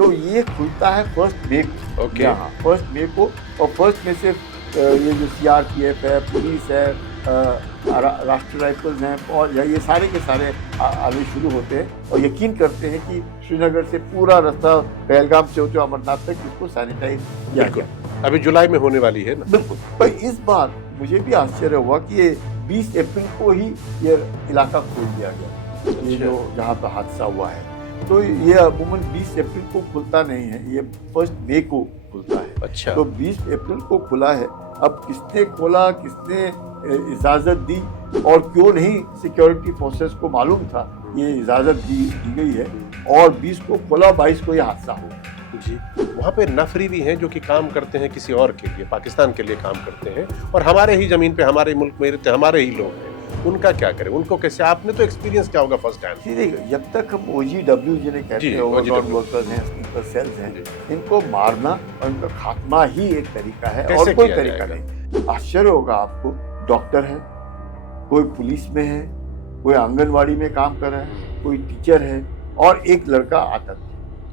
तो ये खुलता है 1 मई को। ओके। हाँ, 1 मई को। और 1 मई से ये जो CRPF है, पुलिस है, राष्ट्रीय राइफल्स हैं, और ये सारे के सारे आने शुरू होते हैं और यकीन करते हैं कि श्रीनगर से पूरा रास्ता पहलगाम से होते अमरनाथ तक इसको सैनिटाइज किया गया। अभी जुलाई में होने वाली है ना। बिल्कुल। पर इस बार मुझे भी आश्चर्य हुआ कि ये 20 अप्रैल को ही ये इलाका खोल दिया गया, ये जो जहाँ पर हादसा हुआ है। तो ये अमूमन 20 अप्रैल को खुलता नहीं है, ये 1 मई को खुलता है। अच्छा। तो 20 अप्रैल को खुला है। अब किसने खोला, किसने इजाजत दी और क्यों नहीं सिक्योरिटी फोर्सेस को मालूम था, ये इजाजत दी गई है। और 20 को खोला, 22 को ये हादसा हुआ जी। वहाँ पे नफरी भी हैं जो कि काम करते हैं किसी और के लिए, पाकिस्तान के लिए काम करते हैं, और हमारे ही जमीन पे हमारे मुल्क में रहते हमारे ही लोग हैं। उनका क्या करें, उनको कैसे? आपने तो एक्सपीरियंस क्या होगा फर्स्ट हैंड? जब तक हम OGW जिन्हें कहते हैं, ओवरग्राउंड वर्कर्स हैं, स्लीपर सेल्स हैं, इनको मारना और इनका खात्मा ही एक तरीका है और कोई तरीका नहीं। आश्चर्य होगा आपको, डॉक्टर है, कोई पुलिस में है, कोई आंगनवाड़ी में काम कर रहा है, कोई टीचर है, और एक लड़का आतंकी।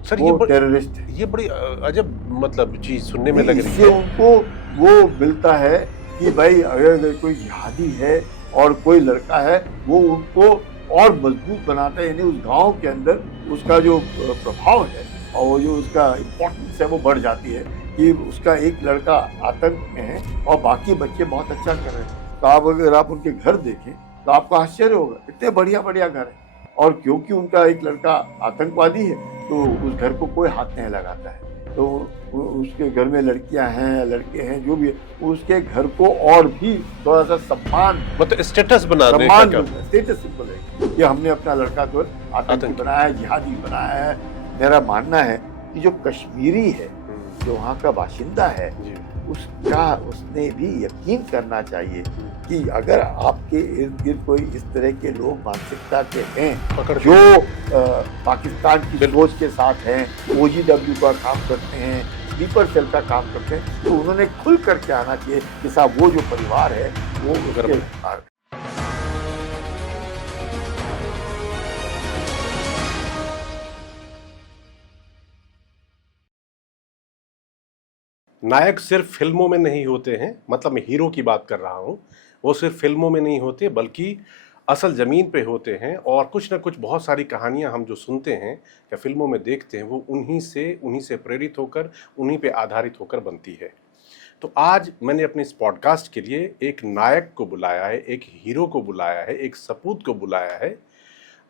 सर वो टेररिस्ट है। ये बड़ी अजब मतलब चीज सुनने में लग रही है। उनको वो मिलता है कि भाई अगर कोई जिहादी है और कोई लड़का है, वो उनको और मजबूत बनाता है, यानी उस गांव के अंदर उसका जो प्रभाव है और वो जो उसका इम्पोर्टेंस है वो बढ़ जाती है कि उसका एक लड़का आतंक में है और बाकी बच्चे बहुत अच्छा कर रहे हैं। तो आप अगर आप उनके घर देखें तो आपको आश्चर्य होगा, इतने बढ़िया बढ़िया घर है, और क्योंकि उनका एक लड़का आतंकवादी है तो उस घर को कोई हाथ नहीं लगाता है। तो उसके घर में लड़कियां हैं, लड़के हैं, जो भी है, उसके घर को और भी थोड़ा सा सम्मान, मतलब स्टेटस बनाने का काम, स्टेटस सिंबल है कि हमने अपना लड़का तो आतंकी बनाया है, जिहादी बनाया है। मेरा मानना है कि जो कश्मीरी है, जो वहाँ का बाशिंदा है, उसने भी यकीन करना चाहिए कि अगर आपके इर्द गिर्द कोई इस तरह के लोग मानसिकता के हैं जो पाकिस्तान की सोच के साथ हैं, OGW का काम करते हैं, स्लीपर सेल का काम करते हैं, तो उन्होंने खुल करके आना चाहिए कि साहब वो जो परिवार है वो उसके नायक सिर्फ फिल्मों में नहीं होते हैं, मतलब मैं हीरो की बात कर रहा हूं, वो सिर्फ फिल्मों में नहीं होते बल्कि असल ज़मीन पे होते हैं। और कुछ ना कुछ बहुत सारी कहानियां हम जो सुनते हैं या फिल्मों में देखते हैं, वो उन्हीं से प्रेरित होकर, उन्हीं पे आधारित होकर बनती है। तो आज मैंने अपने इस पॉडकास्ट के लिए एक नायक को बुलाया है, एक हीरो को बुलाया है, एक सपूत को बुलाया है,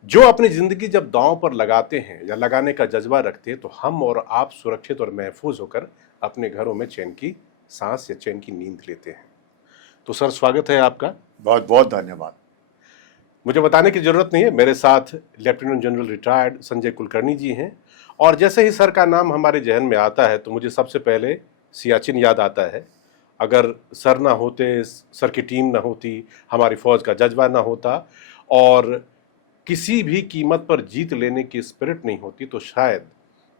जो अपनी ज़िंदगी जब दांव पर लगाते हैं या लगाने का जज्बा रखते हैं तो हम और आप सुरक्षित और महफूज होकर अपने घरों में चैन की सांस या चैन की नींद लेते हैं। तो सर, स्वागत है आपका। बहुत बहुत धन्यवाद। मुझे बताने की जरूरत नहीं है, मेरे साथ lieutenant general retired Sanjay Kulkarni ji हैं, और जैसे ही सर का नाम हमारे जहन में आता है तो मुझे सबसे पहले सियाचिन याद आता है। अगर सर ना होते, सर की टीम ना होती, हमारी फौज का जज्बा ना होता और किसी भी कीमत पर जीत लेने की स्पिरिट नहीं होती, तो शायद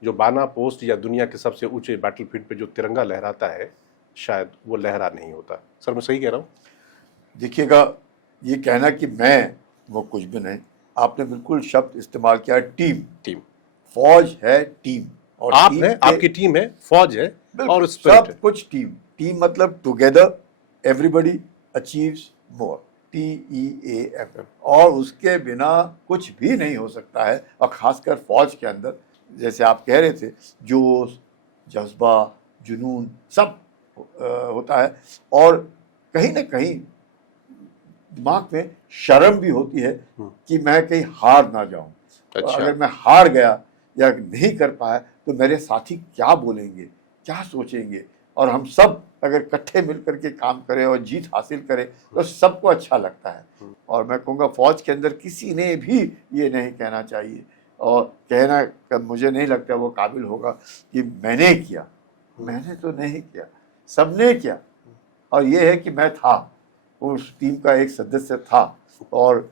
जो बाना पोस्ट या दुनिया के सबसे ऊंचे बैटलफील्ड पे जो तिरंगा लहराता है, शायद वो लहरा नहीं होता। सर, मैं सही कह रहा हूँ? देखिएगा, ये कहना कि मैं वो कुछ भी नहीं, आपने बिल्कुल शब्द इस्तेमाल किया, टीम। फौज है टीम, और आप है, आपकी टीम है, फौज है, और सब कुछ टीम मतलब टुगेदर एवरीबडी अचीव्स मोर, TEAM। और उसके बिना कुछ भी नहीं हो सकता है। और खासकर फौज के अंदर, जैसे आप कह रहे थे, जोश, जज्बा, जुनून सब होता है, और कहीं ना कहीं दिमाग में शर्म भी होती है कि मैं कहीं हार ना जाऊं। अच्छा। अगर मैं हार गया या नहीं कर पाया तो मेरे साथी क्या बोलेंगे, क्या सोचेंगे। और हम सब अगर इकट्ठे मिलकर के काम करें और जीत हासिल करें तो सबको अच्छा लगता है। और मैं कहूँगा फौज के अंदर किसी ने भी ये नहीं कहना चाहिए, और कहना मुझे नहीं लगता वो काबिल होगा कि मैंने किया। मैंने तो नहीं किया, सबने किया। और ये है कि मैं था, उस टीम का एक सदस्य था। और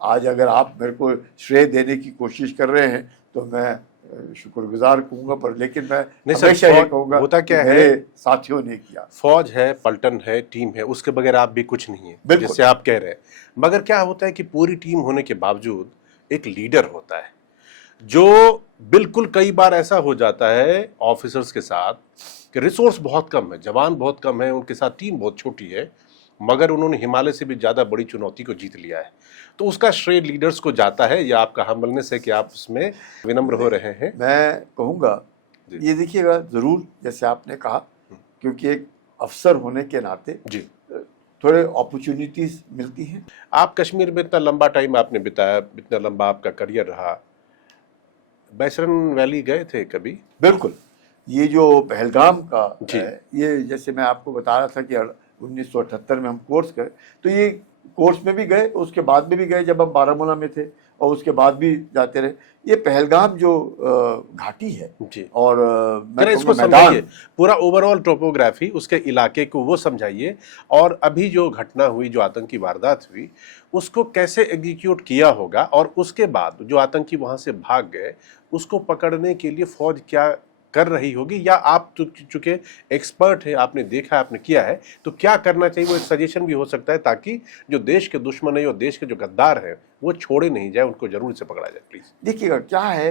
आज अगर आप मेरे को श्रेय देने की कोशिश कर रहे हैं तो मैं शुक्रगुजार कहूँगा, पर लेकिन मैं हमेशा ये कहूँगा होता क्या है, मेरे साथियों ने किया। फौज है, पलटन है, टीम है, उसके बगैर आप भी कुछ नहीं है, जैसे आप कह रहे हैं। मगर क्या होता है कि पूरी टीम होने के बावजूद एक लीडर होता है जो बिल्कुल कई बार ऐसा हो जाता है ऑफिसर्स के साथ कि रिसोर्स बहुत कम है, जवान बहुत कम है, उनके साथ टीम बहुत छोटी है, मगर उन्होंने हिमालय से भी ज्यादा बड़ी चुनौती को जीत लिया है। तो उसका श्रेय लीडर्स को जाता है, या आपका हम्बलनेस है कि आप उसमें विनम्र हो रहे हैं? मैं कहूँगा, जी। ये देखिएगा ज़रूर, जैसे आपने कहा, क्योंकि एक अफसर होने के नाते जी। थोड़े अपॉर्चुनिटीज मिलती हैं। आप कश्मीर में इतना लंबा टाइम आपने बिताया, इतना लंबा आपका करियर रहा, बैसरन वैली गए थे कभी? बिल्कुल, ये जो पहलगाम का जी। है, ये जैसे मैं आपको बता रहा था कि 1978 में हम कोर्स करे, तो ये कोर्स में भी गए, उसके बाद में भी गए जब हम बारामूला में थे, और उसके बाद भी जाते रहे। ये पहलगाम जो घाटी है, जी। और मैं जरा इसको कहूँगा मैदान, समझाइए, पूरा ओवरऑल टोपोग्राफी उसके इलाके को वो समझाइए, और अभी जो घटना हुई, जो आतंकी वारदात हुई, उसको कैसे एग्जीक्यूट किया होगा, और उसके बाद जो आतंकी वहां से भाग गए उसको पकड़ने के लिए फौज क्या कर रही होगी, या आप चूंकि एक्सपर्ट है, आपने देखा, आपने किया है, तो क्या करना चाहिए, वो एक सजेशन भी हो सकता है, ताकि जो देश के दुश्मन है और देश के जो गद्दार हैं वो छोड़े नहीं जाए, उनको जरूर से पकड़ा जाए, प्लीज। देखिएगा क्या है,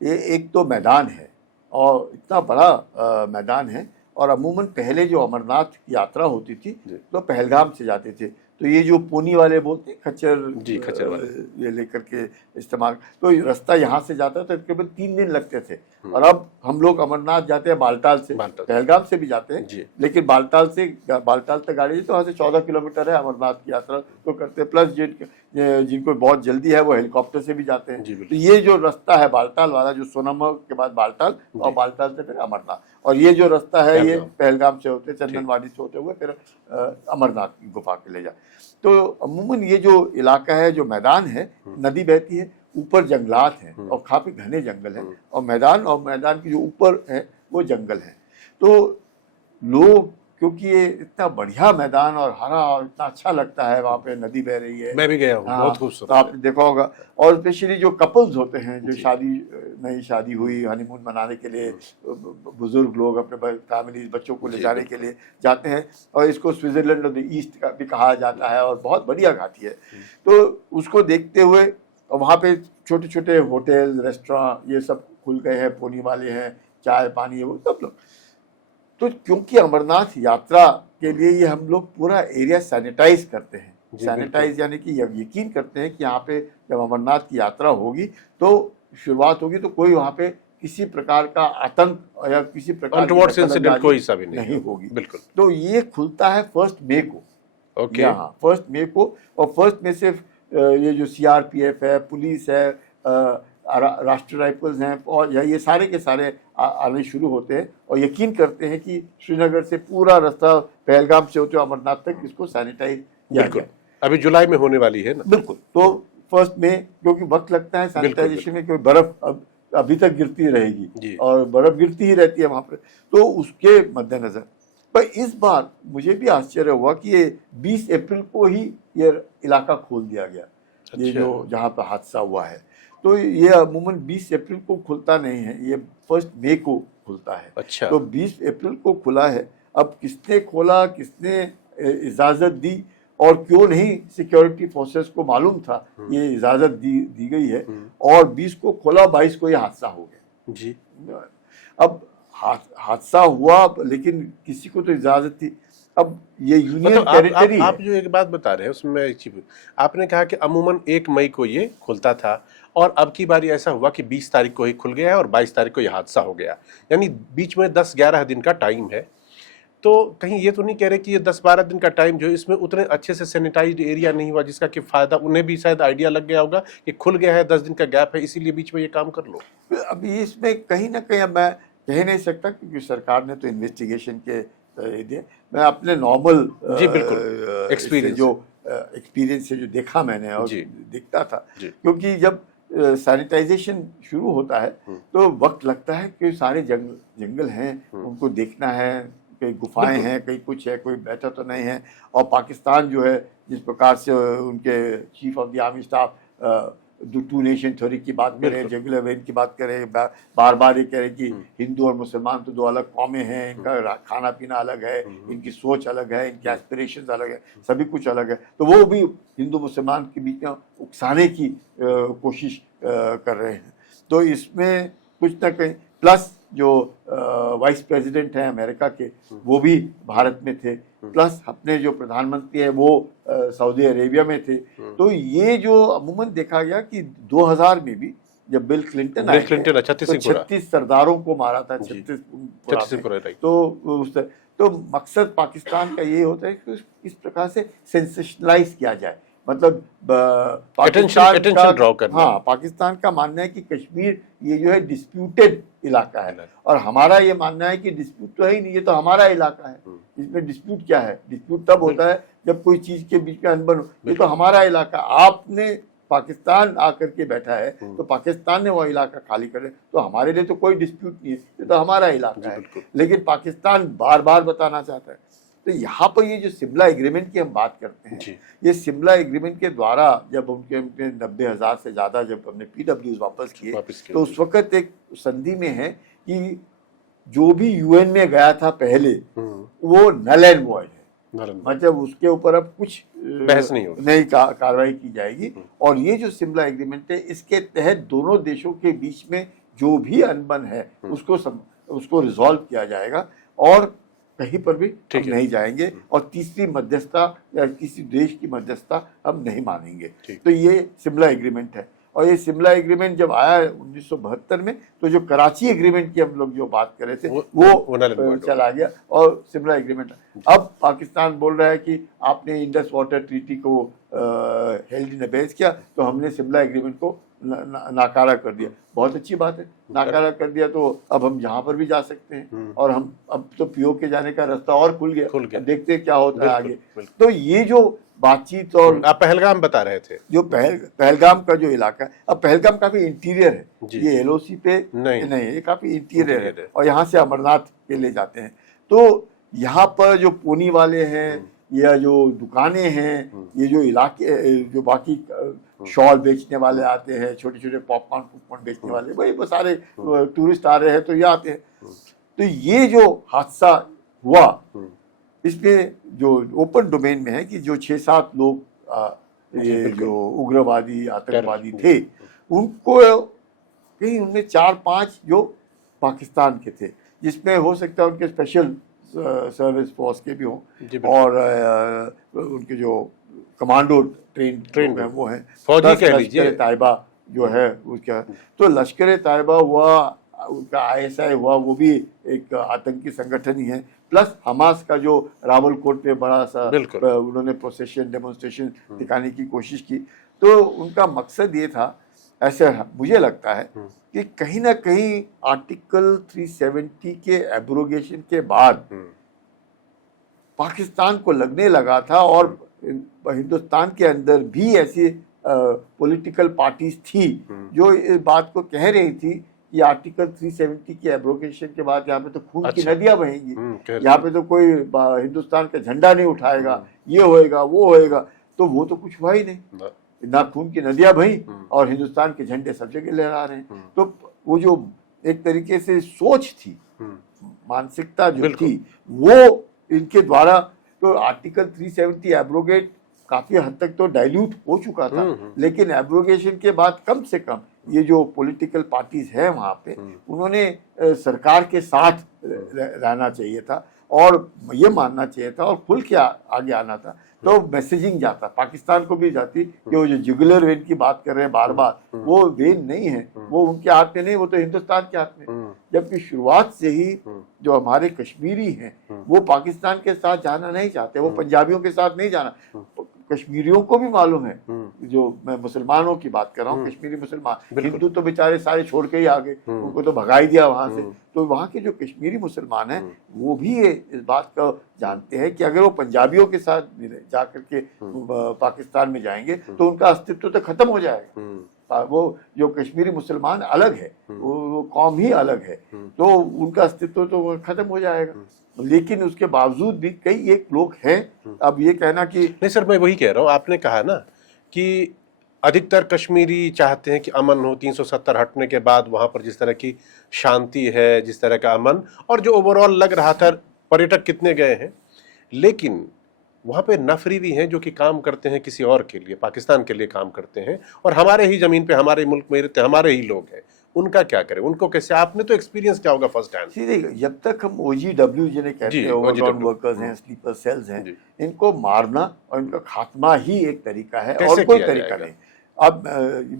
ये एक तो मैदान है, और इतना बड़ा मैदान है, और अमूमन पहले जो अमरनाथ की यात्रा होती थी तो पहलगाम से जाते थे, तो ये जो पोनी वाले बोलते हैं, खच्चर, जी, खच्चर वाले, ये लेकर के इस्तेमाल, तो रास्ता यहाँ से जाता था, तकरीबन 3 दिन लगते थे। और अब हम लोग अमरनाथ जाते हैं बालटाल से, पहलगाम से भी जाते हैं, लेकिन बालटाल तक गाड़ी, तो वहाँ से 14 किलोमीटर है, अमरनाथ की यात्रा तो करते हैं। प्लस जिनको बहुत जल्दी है वो हेलीकॉप्टर से भी जाते हैं। तो ये जो रास्ता है बालटाल वाला, जो सोनमर्ग के बाद बालटाल, और बालटाल से फिर अमरनाथ, और ये जो रास्ता है ये पहलगाम से होते, चंदनवाड़ी से होते हुए फिर अमरनाथ की गुफा के ले जाए। तो अमूमन ये जो इलाका है, जो मैदान है, नदी बहती है, ऊपर जंगलात हैं और काफी घने जंगल हैं, और मैदान की जो ऊपर है वो जंगल है। तो लोग, क्योंकि ये इतना बढ़िया मैदान और हरा और इतना अच्छा लगता है, वहाँ पे नदी बह रही है, मैं भी गया हूँ, बहुत खूबसूरत। तो आपने देखा होगा, और स्पेशली जो कपल्स होते हैं, जो नई शादी हुई, हनीमून मनाने के लिए बुजुर्ग लोग अपने फैमिली, बच्चों को ले जाने के लिए जाते हैं, और इसको स्विट्जरलैंड ऑफ द ईस्ट का भी कहा जाता है, और बहुत बढ़िया घाटी है। तो उसको देखते हुए, और वहाँ पे छोटे छोटे होटल, रेस्टोरेंट ये सब खुल गए हैं, पोनी वाले हैं, चाय पानी है, वो सब लोग। तो क्योंकि अमरनाथ यात्रा के लिए ये हम लोग पूरा एरिया सैनिटाइज करते हैं, सैनिटाइज यानी कि यकीन करते हैं कि यहाँ पे जब अमरनाथ की यात्रा होगी, तो शुरुआत होगी, तो कोई वहाँ पे किसी प्रकार का आतंक या किसी प्रकार की इंसिडेंट कोई सा भी नहीं होगी। बिल्कुल। तो ये खुलता है 1 मई को। ओके। हाँ, 1 मई को, और 1 मई से ये जो CRPF है, पुलिस है, राष्ट्रीय राइफल्स हैं, और ये सारे के सारे आने शुरू होते हैं, और यकीन करते हैं कि श्रीनगर से पूरा रास्ता पहलगाम से होते हुए अमरनाथ तक इसको सैनिटाइज किया गया। अभी जुलाई में होने वाली है ना? बिल्कुल। तो 1 मई, क्योंकि वक्त लगता है सैनिटाइजेशन में, क्योंकि बर्फ अभी तक गिरती रहेगी, और बर्फ गिरती ही रहती है वहां पर, तो उसके मद्देनजर। पर इस बार मुझे भी आश्चर्य हुआ कि ये 20 अप्रैल को ही ये इलाका खोल दिया गया। अच्छा। ये जो जहाँ पर हादसा हुआ है, तो ये अमूमन 20 अप्रैल को खुलता नहीं है, ये 1 मई को खुलता है। अच्छा। तो 20 अप्रैल को खुला है। अब किसने खोला, किसने इजाजत दी, और क्यों नहीं, सिक्योरिटी फोर्सेस को मालूम था ये इजाजत दी गई है, और 20 को खोला, 22 को ये हादसा हो गया। जी। अब हादसा हुआ, लेकिन किसी को तो इजाजत थी। अब ये यूनियन टेरिटरी आप जो एक बात बता रहे हैं उसमें एक चीज, आपने कहा कि अमूमन 1 मई को ये खुलता था, और अब की बारी ऐसा हुआ कि 20 तारीख को ही खुल गया है, और 22 तारीख को ये हादसा हो गया, यानी बीच में 10-11 दिन का टाइम है। तो कहीं ये तो नहीं कह रहे कि ये 10-12 दिन का टाइम जो इसमें उतने अच्छे से सैनिटाइज्ड एरिया नहीं हुआ, जिसका कि फायदा उन्हें भी शायद आइडिया लग गया होगा कि खुल गया है, 10 दिन का गैप है, इसीलिए बीच में ये काम कर लो। अभी इसमें कहीं ना कहीं अब मैं कह नहीं सकता, क्योंकि सरकार ने तो इन्वेस्टिगेशन के दिए। मैं अपने नॉर्मल जी बिल्कुल एक्सपीरियंस से जो देखा मैंने और दिखता था, क्योंकि जब सैनिटाइजेशन शुरू होता है तो वक्त लगता है कि सारे जंगल हैं, उनको देखना है, कई गुफाएं हैं, कई कुछ है, कोई बैठा तो नहीं है। और पाकिस्तान जो है, जिस प्रकार से उनके chief of the army staff two nation theory की बात करें, जंगल अवेन की बात करें, बार बार ये कह रहे कि हिंदू और मुसलमान तो 2 अलग कौमें हैं, इनका खाना पीना अलग है, इनकी सोच अलग है, इनके एस्पिरेशंस अलग है, सभी कुछ अलग है। तो वो भी हिंदू मुसलमान के बीच में उकसाने की कोशिश कर रहे हैं। तो इसमें कुछ ना कहीं प्लस जो वाइस प्रेसिडेंट हैं अमेरिका के वो भी भारत में थे, प्लस अपने जो प्रधानमंत्री हैं वो सऊदी अरेबिया में थे। तो ये जो अमूमन देखा गया कि 2000 में भी जब बिल क्लिंटन आए थे, तो 36 सरदारों को मारा था, 36 तो मकसद पाकिस्तान का ये होता है कि इस प्रकार से सेंसेशनलाइज किया जाए, मतलब पाकिस्तान का मानना है कि कश्मीर ये जो है डिस्प्यूटेड इलाका है, और हमारा ये मानना है कि डिस्प्यूट तो है ही नहीं, ये तो हमारा इलाका है, इसमें डिस्प्यूट क्या है? डिस्प्यूट तब होता है जब कोई चीज के बीच में अनबन हो। ये तो हमारा इलाका, आपने पाकिस्तान आकर के बैठा है तो पाकिस्तान ने वो इलाका खाली करे, तो हमारे लिए तो कोई डिस्प्यूट नहीं है, ये तो हमारा इलाका है। लेकिन पाकिस्तान बार बार बताना चाहता है। तो यहाँ पर ये जो शिमला एग्रीमेंट की हम बात करते हैं, ये शिमला एग्रीमेंट के द्वारा जब उनके 90,000 से ज़्यादा जब हमने PWs वापस किए, तो उस वक्त एक संधि में है कि जो भी UN में गया था पहले वो नल एंड वॉइड है, मतलब उसके ऊपर अब कुछ बहस नहीं होगी, नई कार्रवाई की जाएगी। और ये जो शिमला एग्रीमेंट है, इसके तहत दोनों देशों के बीच में जो भी अनबन है उसको रिजॉल्व किया जाएगा और कहीं पर भी हम नहीं जाएंगे, और तीसरी मध्यस्थता या किसी देश की मध्यस्थता हम नहीं मानेंगे। तो ये शिमला एग्रीमेंट है। और ये शिमला एग्रीमेंट जब आया 1972 में, तो जो कराची एग्रीमेंट की हम लोग जो बात कर रहे थे वो चला गया और शिमला एग्रीमेंट। अब पाकिस्तान बोल रहा है कि आपने इंडस वाटर ट्रीटी को हेल्ड इन अबेंस किया, तो हमने शिमला एग्रीमेंट को नाकारा कर दिया। बहुत अच्छी बात है, नाकारा कर दिया तो अब हम जहाँ पर भी जा सकते हैं, और हम अब तो POK जाने का रास्ता और खुल गया। देखते हैं क्या होता है आगे। तो ये जो बातचीत, और आप पहलगाम बता रहे थे, जो पहलगाम का जो इलाका है, अब पहलगाम काफी इंटीरियर है, ये LOC पे नहीं है, ये काफी इंटीरियर है, और यहाँ से अमरनाथ के ले जाते हैं। तो यहाँ पर जो पोनी वाले हैं या जो दुकानें हैं, ये जो इलाके जो बाकी शॉल बेचने वाले आते हैं, छोटे छोटे पॉपकॉर्न बेचने वाले, वही वो सारे टूरिस्ट आ रहे हैं तो ये आते हैं। तो ये जो हादसा हुआ, इसमें जो ओपन डोमेन में है कि जो 6-7 लोग ये जो उग्रवादी आतंकवादी थे, उनको कहीं उनमें 4-5 जो पाकिस्तान के थे, जिसमें हो सकता है उनके स्पेशल सर्विस फोर्स के भी हों, और उनके जो कमांडो ट्रेन है वो हैं, फौजी कह लीजिए, लश्कर ताइबा जो है उसका। तो लश्कर ताइबा हुआ, उनका ISI हुआ, वो भी एक आतंकी संगठन ही है, प्लस हमास का जो रावलकोट में बड़ा सा उन्होंने प्रोसेशन डेमोन्स्ट्रेशन दिखाने की कोशिश की। तो उनका मकसद ये था, ऐसे मुझे लगता है कि कहीं ना कहीं आर्टिकल 370 के एब्रोगेशन के बाद पाकिस्तान को लगने लगा था, और हिंदुस्तान के अंदर भी ऐसी पॉलिटिकल पार्टीज थी जो इस बात को कह रही थी कि आर्टिकल 370 के एब्रोगेशन के बाद यहाँ पे तो खून की नदियां बहेंगी, यहाँ पे तो कोई हिंदुस्तान का झंडा नहीं उठाएगा, ये होएगा वो होएगा। तो वो तो कुछ हुआ ही नहीं, ना खून की नदियां बही और हिंदुस्तान के झंडे सब जगह लहरा रहे हैं। तो वो जो एक तरीके से सोच थी, मानसिकता जो थी, वो इनके द्वारा, तो आर्टिकल 370 एब्रोगेट काफी हद तक तो डाइल्यूट हो चुका था, लेकिन एब्रोगेशन के बाद कम से कम ये जो पॉलिटिकल पार्टीज हैं वहाँ पे, उन्होंने सरकार के साथ रहना चाहिए था और ये मानना चाहिए था और खुल के आगे आना था। तो मैसेजिंग जाता, पाकिस्तान को भी जाती कि वो जो जुगुलर वेन की बात कर रहे हैं बार बार, वो वेन नहीं है, वो उनके हाथ में नहीं, वो तो हिंदुस्तान के हाथ में। जबकि शुरुआत से ही जो हमारे कश्मीरी हैं वो पाकिस्तान के साथ जाना नहीं चाहते, वो पंजाबियों के साथ नहीं जाना। कश्मीरियों को भी मालूम है, जो मैं मुसलमानों की बात कर रहा हूँ, कश्मीरी मुसलमान, हिंदू तो बेचारे सारे छोड़ के ही आ गए, उनको तो भगा ही दिया वहां से। तो वहाँ के जो कश्मीरी मुसलमान हैं वो भी ये इस बात का जानते हैं कि अगर वो पंजाबियों के साथ जाकर के पाकिस्तान में जाएंगे तो उनका अस्तित्व तो खत्म हो जाएगा। वो जो कश्मीरी मुसलमान अलग है, वो कौम ही अलग है, तो उनका अस्तित्व तो खत्म हो जाएगा। लेकिन उसके बावजूद भी कई एक लोग हैं, अब ये कहना कि नहीं सर, मैं वही कह रहा हूँ, आपने कहा ना कि अधिकतर कश्मीरी चाहते हैं कि अमन हो, 370 हटने के बाद वहाँ पर जिस तरह की शांति है, जिस तरह का अमन, और जो ओवरऑल लग रहा था, पर्यटक कितने गए हैं, लेकिन वहाँ पे नफरी भी हैं जो कि काम करते हैं किसी और के लिए, पाकिस्तान के लिए काम करते हैं, और हमारे ही ज़मीन पे, हमारे मुल्क में रहते हमारे ही लोग हैं, उनका क्या करें, उनको कैसे, आपने तो एक्सपीरियंस क्या होगा फर्स्ट हैंड? सीधे जब तक हम OGW जिन्हें कहते जी, हैं, ओवरग्राउंड OGW, वर्कर्स हैं, स्लीपर सेल्स हैं, जी। इनको मारना और इनका खात्मा ही एक तरीका है कैसे और कोई किया तरीका जाएगा? नहीं। अब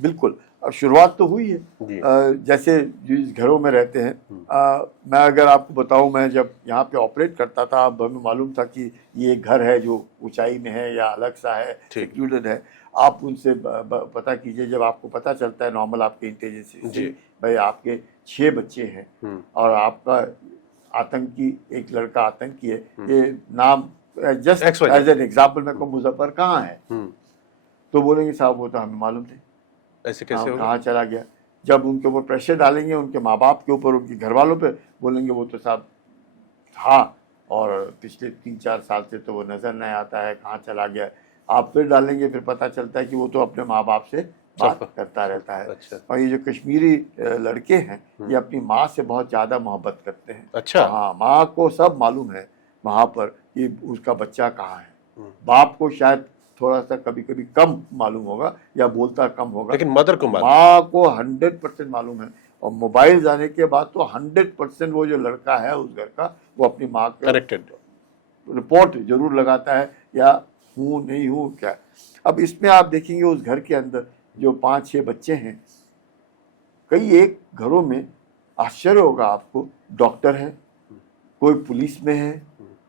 बिल्कुल अब शुरुआत तो हुई है। जी। जैसे जिस घरों में रहते हैं, मैं अगर आपको बताऊं, मैं जब यहाँ पे ऑपरेट करता था, अब हमें मालूम था कि ये एक घर है जो ऊंचाई में है या अलग सा है, ठीक। सिक्यूर्ड है। आप उनसे पता कीजिए, जब आपको पता चलता है नॉर्मल आपके इंटेलिजेंस से, जी। भाई आपके 6 बच्चे हैं और आपका आतंकी, एक लड़का आतंकी है, ये नाम जस्ट एज एन एग्जाम्पल मैं कहूँ मुजफ्फर कहाँ है, तो बोलेंगे साहब वो तो हमें मालूम थे, ऐसे कैसे होगा? कहाँ चला गया। जब उनके ऊपर प्रेशर डालेंगे, उनके माँ बाप के ऊपर, उनके घर वालों पे, बोलेंगे वो तो साहब था और पिछले 3-4 साल से तो वो नजर नहीं आता है, कहाँ चला गया। आप फिर डालेंगे, फिर पता चलता है कि वो तो अपने माँ बाप से बात करता रहता है। अच्छा। और ये जो कश्मीरी लड़के हैं, ये अपनी माँ से बहुत ज्यादा मोहब्बत करते हैं। अच्छा। हाँ, माँ को सब मालूम है वहां पर कि उसका बच्चा कहाँ है। बाप को शायद थोड़ा सा कभी कभी कम मालूम होगा या बोलता कम होगा, लेकिन मदर को मालूम, माँ को 100% मालूम है। और मोबाइल जाने के बाद तो 100% वो जो लड़का है उस घर का, वो अपनी माँ का कनेक्टेड रिपोर्ट जरूर लगाता है, या हूँ नहीं हूँ क्या। अब इसमें आप देखेंगे उस घर के अंदर जो 5-6 बच्चे हैं, कई एक घरों में आश्चर्य होगा आपको, डॉक्टर है, कोई पुलिस में है,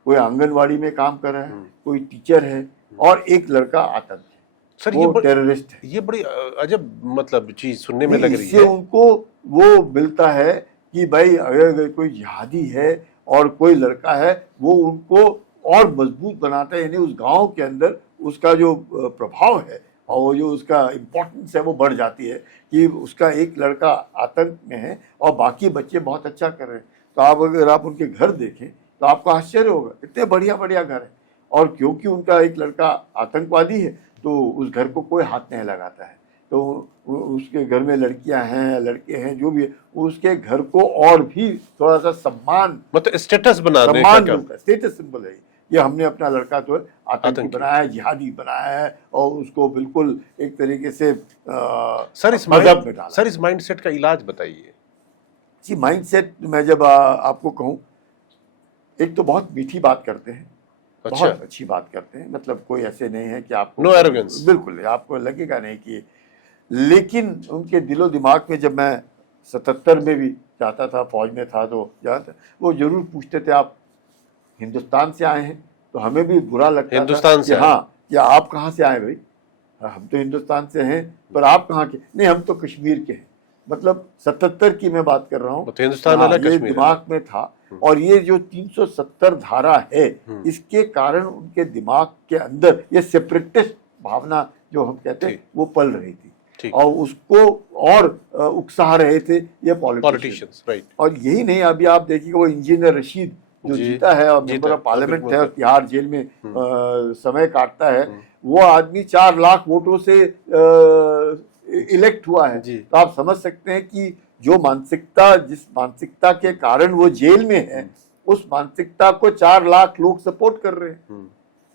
कोई आंगनवाड़ी में काम कर रहा है, कोई टीचर है, और एक लड़का आतंकी है। सर, वो टेररिस्ट है। ये बड़ी अजब मतलब चीज सुनने में लग रही इससे है। उनको वो मिलता है कि भाई अगर कोई जिहादी है और कोई लड़का है, वो उनको और मजबूत बनाता है, यानी उस गांव के अंदर उसका जो प्रभाव है और वो जो उसका इम्पोर्टेंस है वो बढ़ जाती है कि उसका एक लड़का आतंक में है और बाकी बच्चे बहुत अच्छा कर रहे हैं। तो आप अगर आप उनके घर देखें तो आपको आश्चर्य होगा, इतने बढ़िया बढ़िया घर है। और क्योंकि उनका एक लड़का आतंकवादी है तो उस घर को कोई हाथ नहीं लगाता है। तो उसके घर में लड़कियां हैं, लड़के हैं, जो भी है, उसके घर को और भी थोड़ा सा सम्मान, मतलब स्टेटस बनाने का सम्मान काम। मिलता है, स्टेटस सिंबल है ये हमने अपना लड़का तो आतंकी बनाया है, जिहादी बनाया है, और उसको बिल्कुल एक तरीके से सर इस माइंडसेट का इलाज बताइए। जी, माइंडसेट मैं जब आपको कहूँ, एक तो बहुत मीठी बात करते हैं, अच्छा। बहुत अच्छी बात करते हैं, मतलब कोई ऐसे नहीं है कि आपको नो एरोगेंस, बिल्कुल आपको लगेगा नहीं कि, लेकिन उनके दिलो दिमाग में, जब मैं 77 में भी जाता था, फौज में था, तो जाता वो जरूर पूछते थे आप हिंदुस्तान से आए हैं, तो हमें भी बुरा लगता हिंदुस्तान था से कि हाँ, कि आप कहाँ से आए भाई, हम तो हिंदुस्तान से हैं, पर आप कहाँ के? नहीं, हम तो कश्मीर के हैं। मतलब 77 की मैं बात कर रहा हूँ, तो हिंदुस्तान अलग, ये कश्मीर दिमाग में था। और ये जो 370 धारा है, इसके कारण उनके दिमाग के अंदर ये सेपरेटिस्ट भावना जो हम कहते हैं वो पल रही थी, और उसको और उकसा रहे थे ये पॉलिटिशियंस, राइट। और यही नहीं, अभी आप देखिए वो इंजीनियर रशीद जो जीता है और मेंबर ऑफ पार्लियामेंट है और तिहाड़ जेल में समय काटता है, वो आदमी 4 लाख वोटों से इलेक्ट हुआ है। तो आप समझ सकते हैं कि जो मानसिकता, जिस मानसिकता के कारण वो जेल में है, उस मानसिकता को 4 लाख लोग सपोर्ट कर रहे हैं।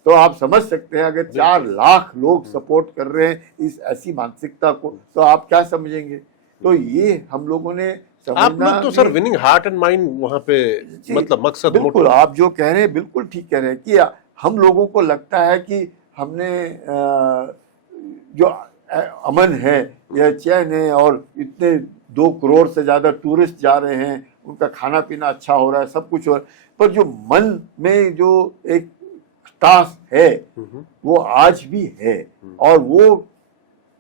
तो आप समझ सकते हैं, अगर 4 लाख लोग सपोर्ट कर रहे हैं इस ऐसी मानसिकता को, तो आप क्या समझेंगे। तो ये हम लोगों ने आप लोग तो sir winning heart and mind वहां पे, मतलब मकसद, बिल्कुल आप जो कह रहे हैं बिल्कुल ठीक कह रहे हैं कि हम लोगों को लगता है कि हमने जो अमन है या चैन है, और इतने 2 करोड़ से ज्यादा टूरिस्ट जा रहे हैं, उनका खाना पीना अच्छा हो रहा है, सब कुछ हो रहा है, पर जो मन में जो एक त्रास है वो आज भी है, और वो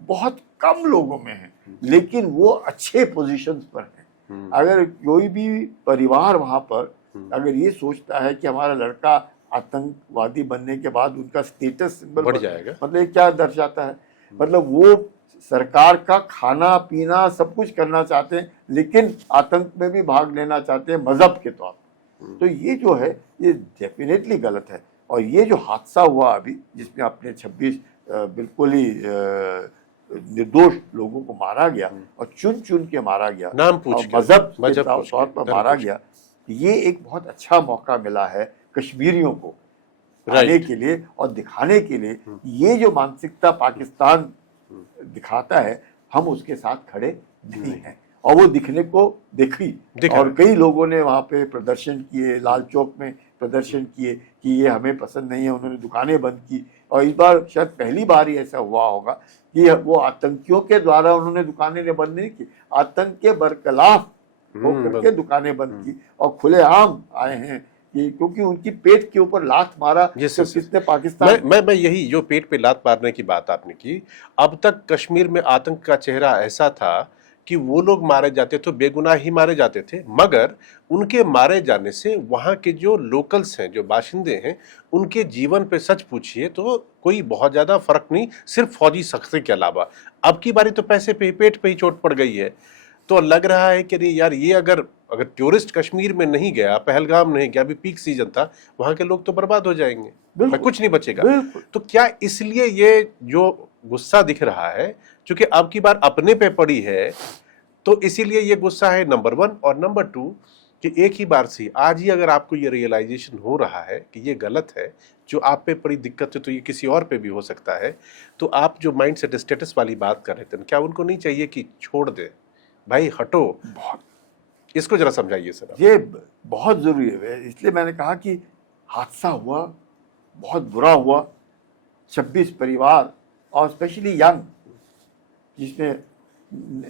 बहुत कम लोगों में है, लेकिन वो अच्छे पोजीशंस पर है। अगर कोई भी परिवार वहां पर अगर ये सोचता है कि हमारा लड़का आतंकवादी बनने के बाद उनका स्टेटस सिंबल बढ़ जाएगा, मतलब क्या दर्शाता है, मतलब वो सरकार का खाना पीना सब कुछ करना चाहते हैं, लेकिन आतंक में भी भाग लेना चाहते हैं मजहब के तौर पर। तो ये जो है ये डेफिनेटली गलत है। और ये जो हादसा हुआ अभी, जिसमें अपने 26 बिल्कुल ही निर्दोष लोगों को मारा गया और चुन चुन के मारा गया, नाम पूछ के, मजहब के तौर पर मारा गया, ये एक बहुत अच्छा मौका मिला है कश्मीरियों को आने के लिए और दिखाने के लिए, ये जो मानसिकता पाकिस्तान दिखाता है हम उसके साथ खड़े नहीं हैं। और वो दिखने को देखी। दिखा। और कई लोगों ने वहाँ पे प्रदर्शन किए, लाल चौक में प्रदर्शन किए कि ये हमें पसंद नहीं है, उन्होंने दुकानें बंद की। और इस बार शायद पहली बार ही ऐसा हुआ होगा कि वो आतंकियों के द्वारा उन्होंने दुकानें बंद नहीं की, आतंक के बरखिलाफ होकर के दुकानें बंद की और खुलेआम आए हैं कि क्योंकि उनकी पेट के ऊपर लात मारा तो किसने, पाकिस्तान। मैं यही जो पेट पे लात मारने की बात आपने की, अब तक कश्मीर में आतंक का चेहरा ऐसा था कि वो लोग मारे जाते तो बेगुनाह ही मारे जाते थे, मगर उनके मारे जाने से वहाँ के जो लोकल्स हैं, जो बाशिंदे हैं, उनके जीवन पे सच पूछिए तो कोई बहुत ज़्यादा फर्क नहीं, सिर्फ फौजी सख्ती के अलावा। अब की बारी तो पैसे पे पेट पे ही चोट पड़ गई है। तो लग रहा है कि नहीं यार, ये अगर टूरिस्ट कश्मीर में नहीं गया, पहलगाम नहीं गया, अभी पीक सीजन था, वहाँ के लोग तो बर्बाद हो जाएंगे, कुछ नहीं बचेगा। तो क्या इसलिए ये जो गुस्सा दिख रहा है, क्योंकि अब की बार अपने पे पड़ी है, तो इसीलिए ये गुस्सा है, नंबर 1। और नंबर 2 कि एक ही बार से आज ही अगर आपको ये रियलाइजेशन हो रहा है कि ये गलत है, जो आप पे बड़ी दिक्कत है तो ये किसी और पे भी हो सकता है, तो आप जो माइंड सेट स्टेटस वाली बात कर रहे थे, क्या उनको नहीं चाहिए कि छोड़ दे भाई, हटो? बहुत, इसको जरा समझाइए सर। ये बहुत जरूरी है, इसलिए मैंने कहा कि हादसा हुआ, बहुत बुरा हुआ। 26 परिवार और स्पेशली यंग, जिसमें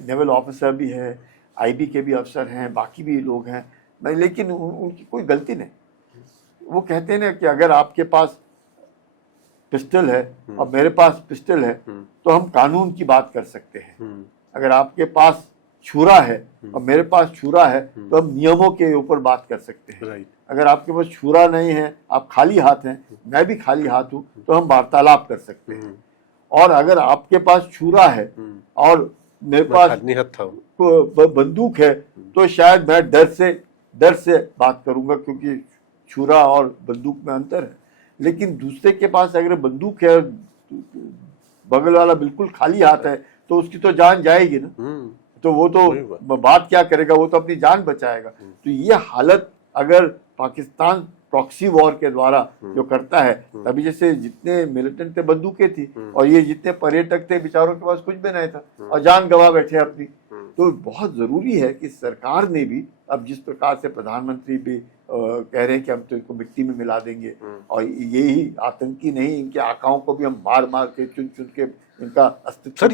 नेवल ऑफिसर भी है, आईबी के भी अफसर हैं, बाकी भी लोग हैं, लेकिन उनकी कोई गलती नहीं। वो कहते हैं ना कि अगर आपके पास पिस्टल है और मेरे पास पिस्टल है तो हम कानून की बात कर सकते हैं। अगर आपके पास छुरा है और मेरे पास छुरा है तो हम नियमों के ऊपर बात कर सकते हैं। अगर आपके पास छुरा नहीं है, आप खाली हाथ हैं, मैं भी खाली हाथ हूं, तो हम वार्तालाप कर सकते हैं। और अगर आपके पास छुरा है और मेरे पास बंदूक है तो शायद मैं डर से बात करूंगा, क्योंकि छुरा और बंदूक में अंतर है। लेकिन दूसरे के पास अगर बंदूक है, बगल वाला बिल्कुल खाली हाथ है, तो उसकी तो जान जाएगी ना। तो वो तो बात क्या करेगा, वो तो अपनी जान बचाएगा। तो ये हालत अगर पाकिस्तान प्रॉक्सी वॉर के द्वारा जो करता है, तभी जैसे जितने मिलिटेंट थे बंदूकें थी, और ये जितने पर्यटक थे बेचारों के पास कुछ भी नहीं था और जान गंवा बैठे अपनी। तो बहुत जरूरी है कि सरकार ने भी, अब जिस प्रकार से प्रधानमंत्री भी कह रहे हैं कि हम तो इनको मिट्टी में मिला देंगे, और यही आतंकी नहीं, इनके आकाओं को भी हम मार के चुन के इनका अस्तित्व। सर,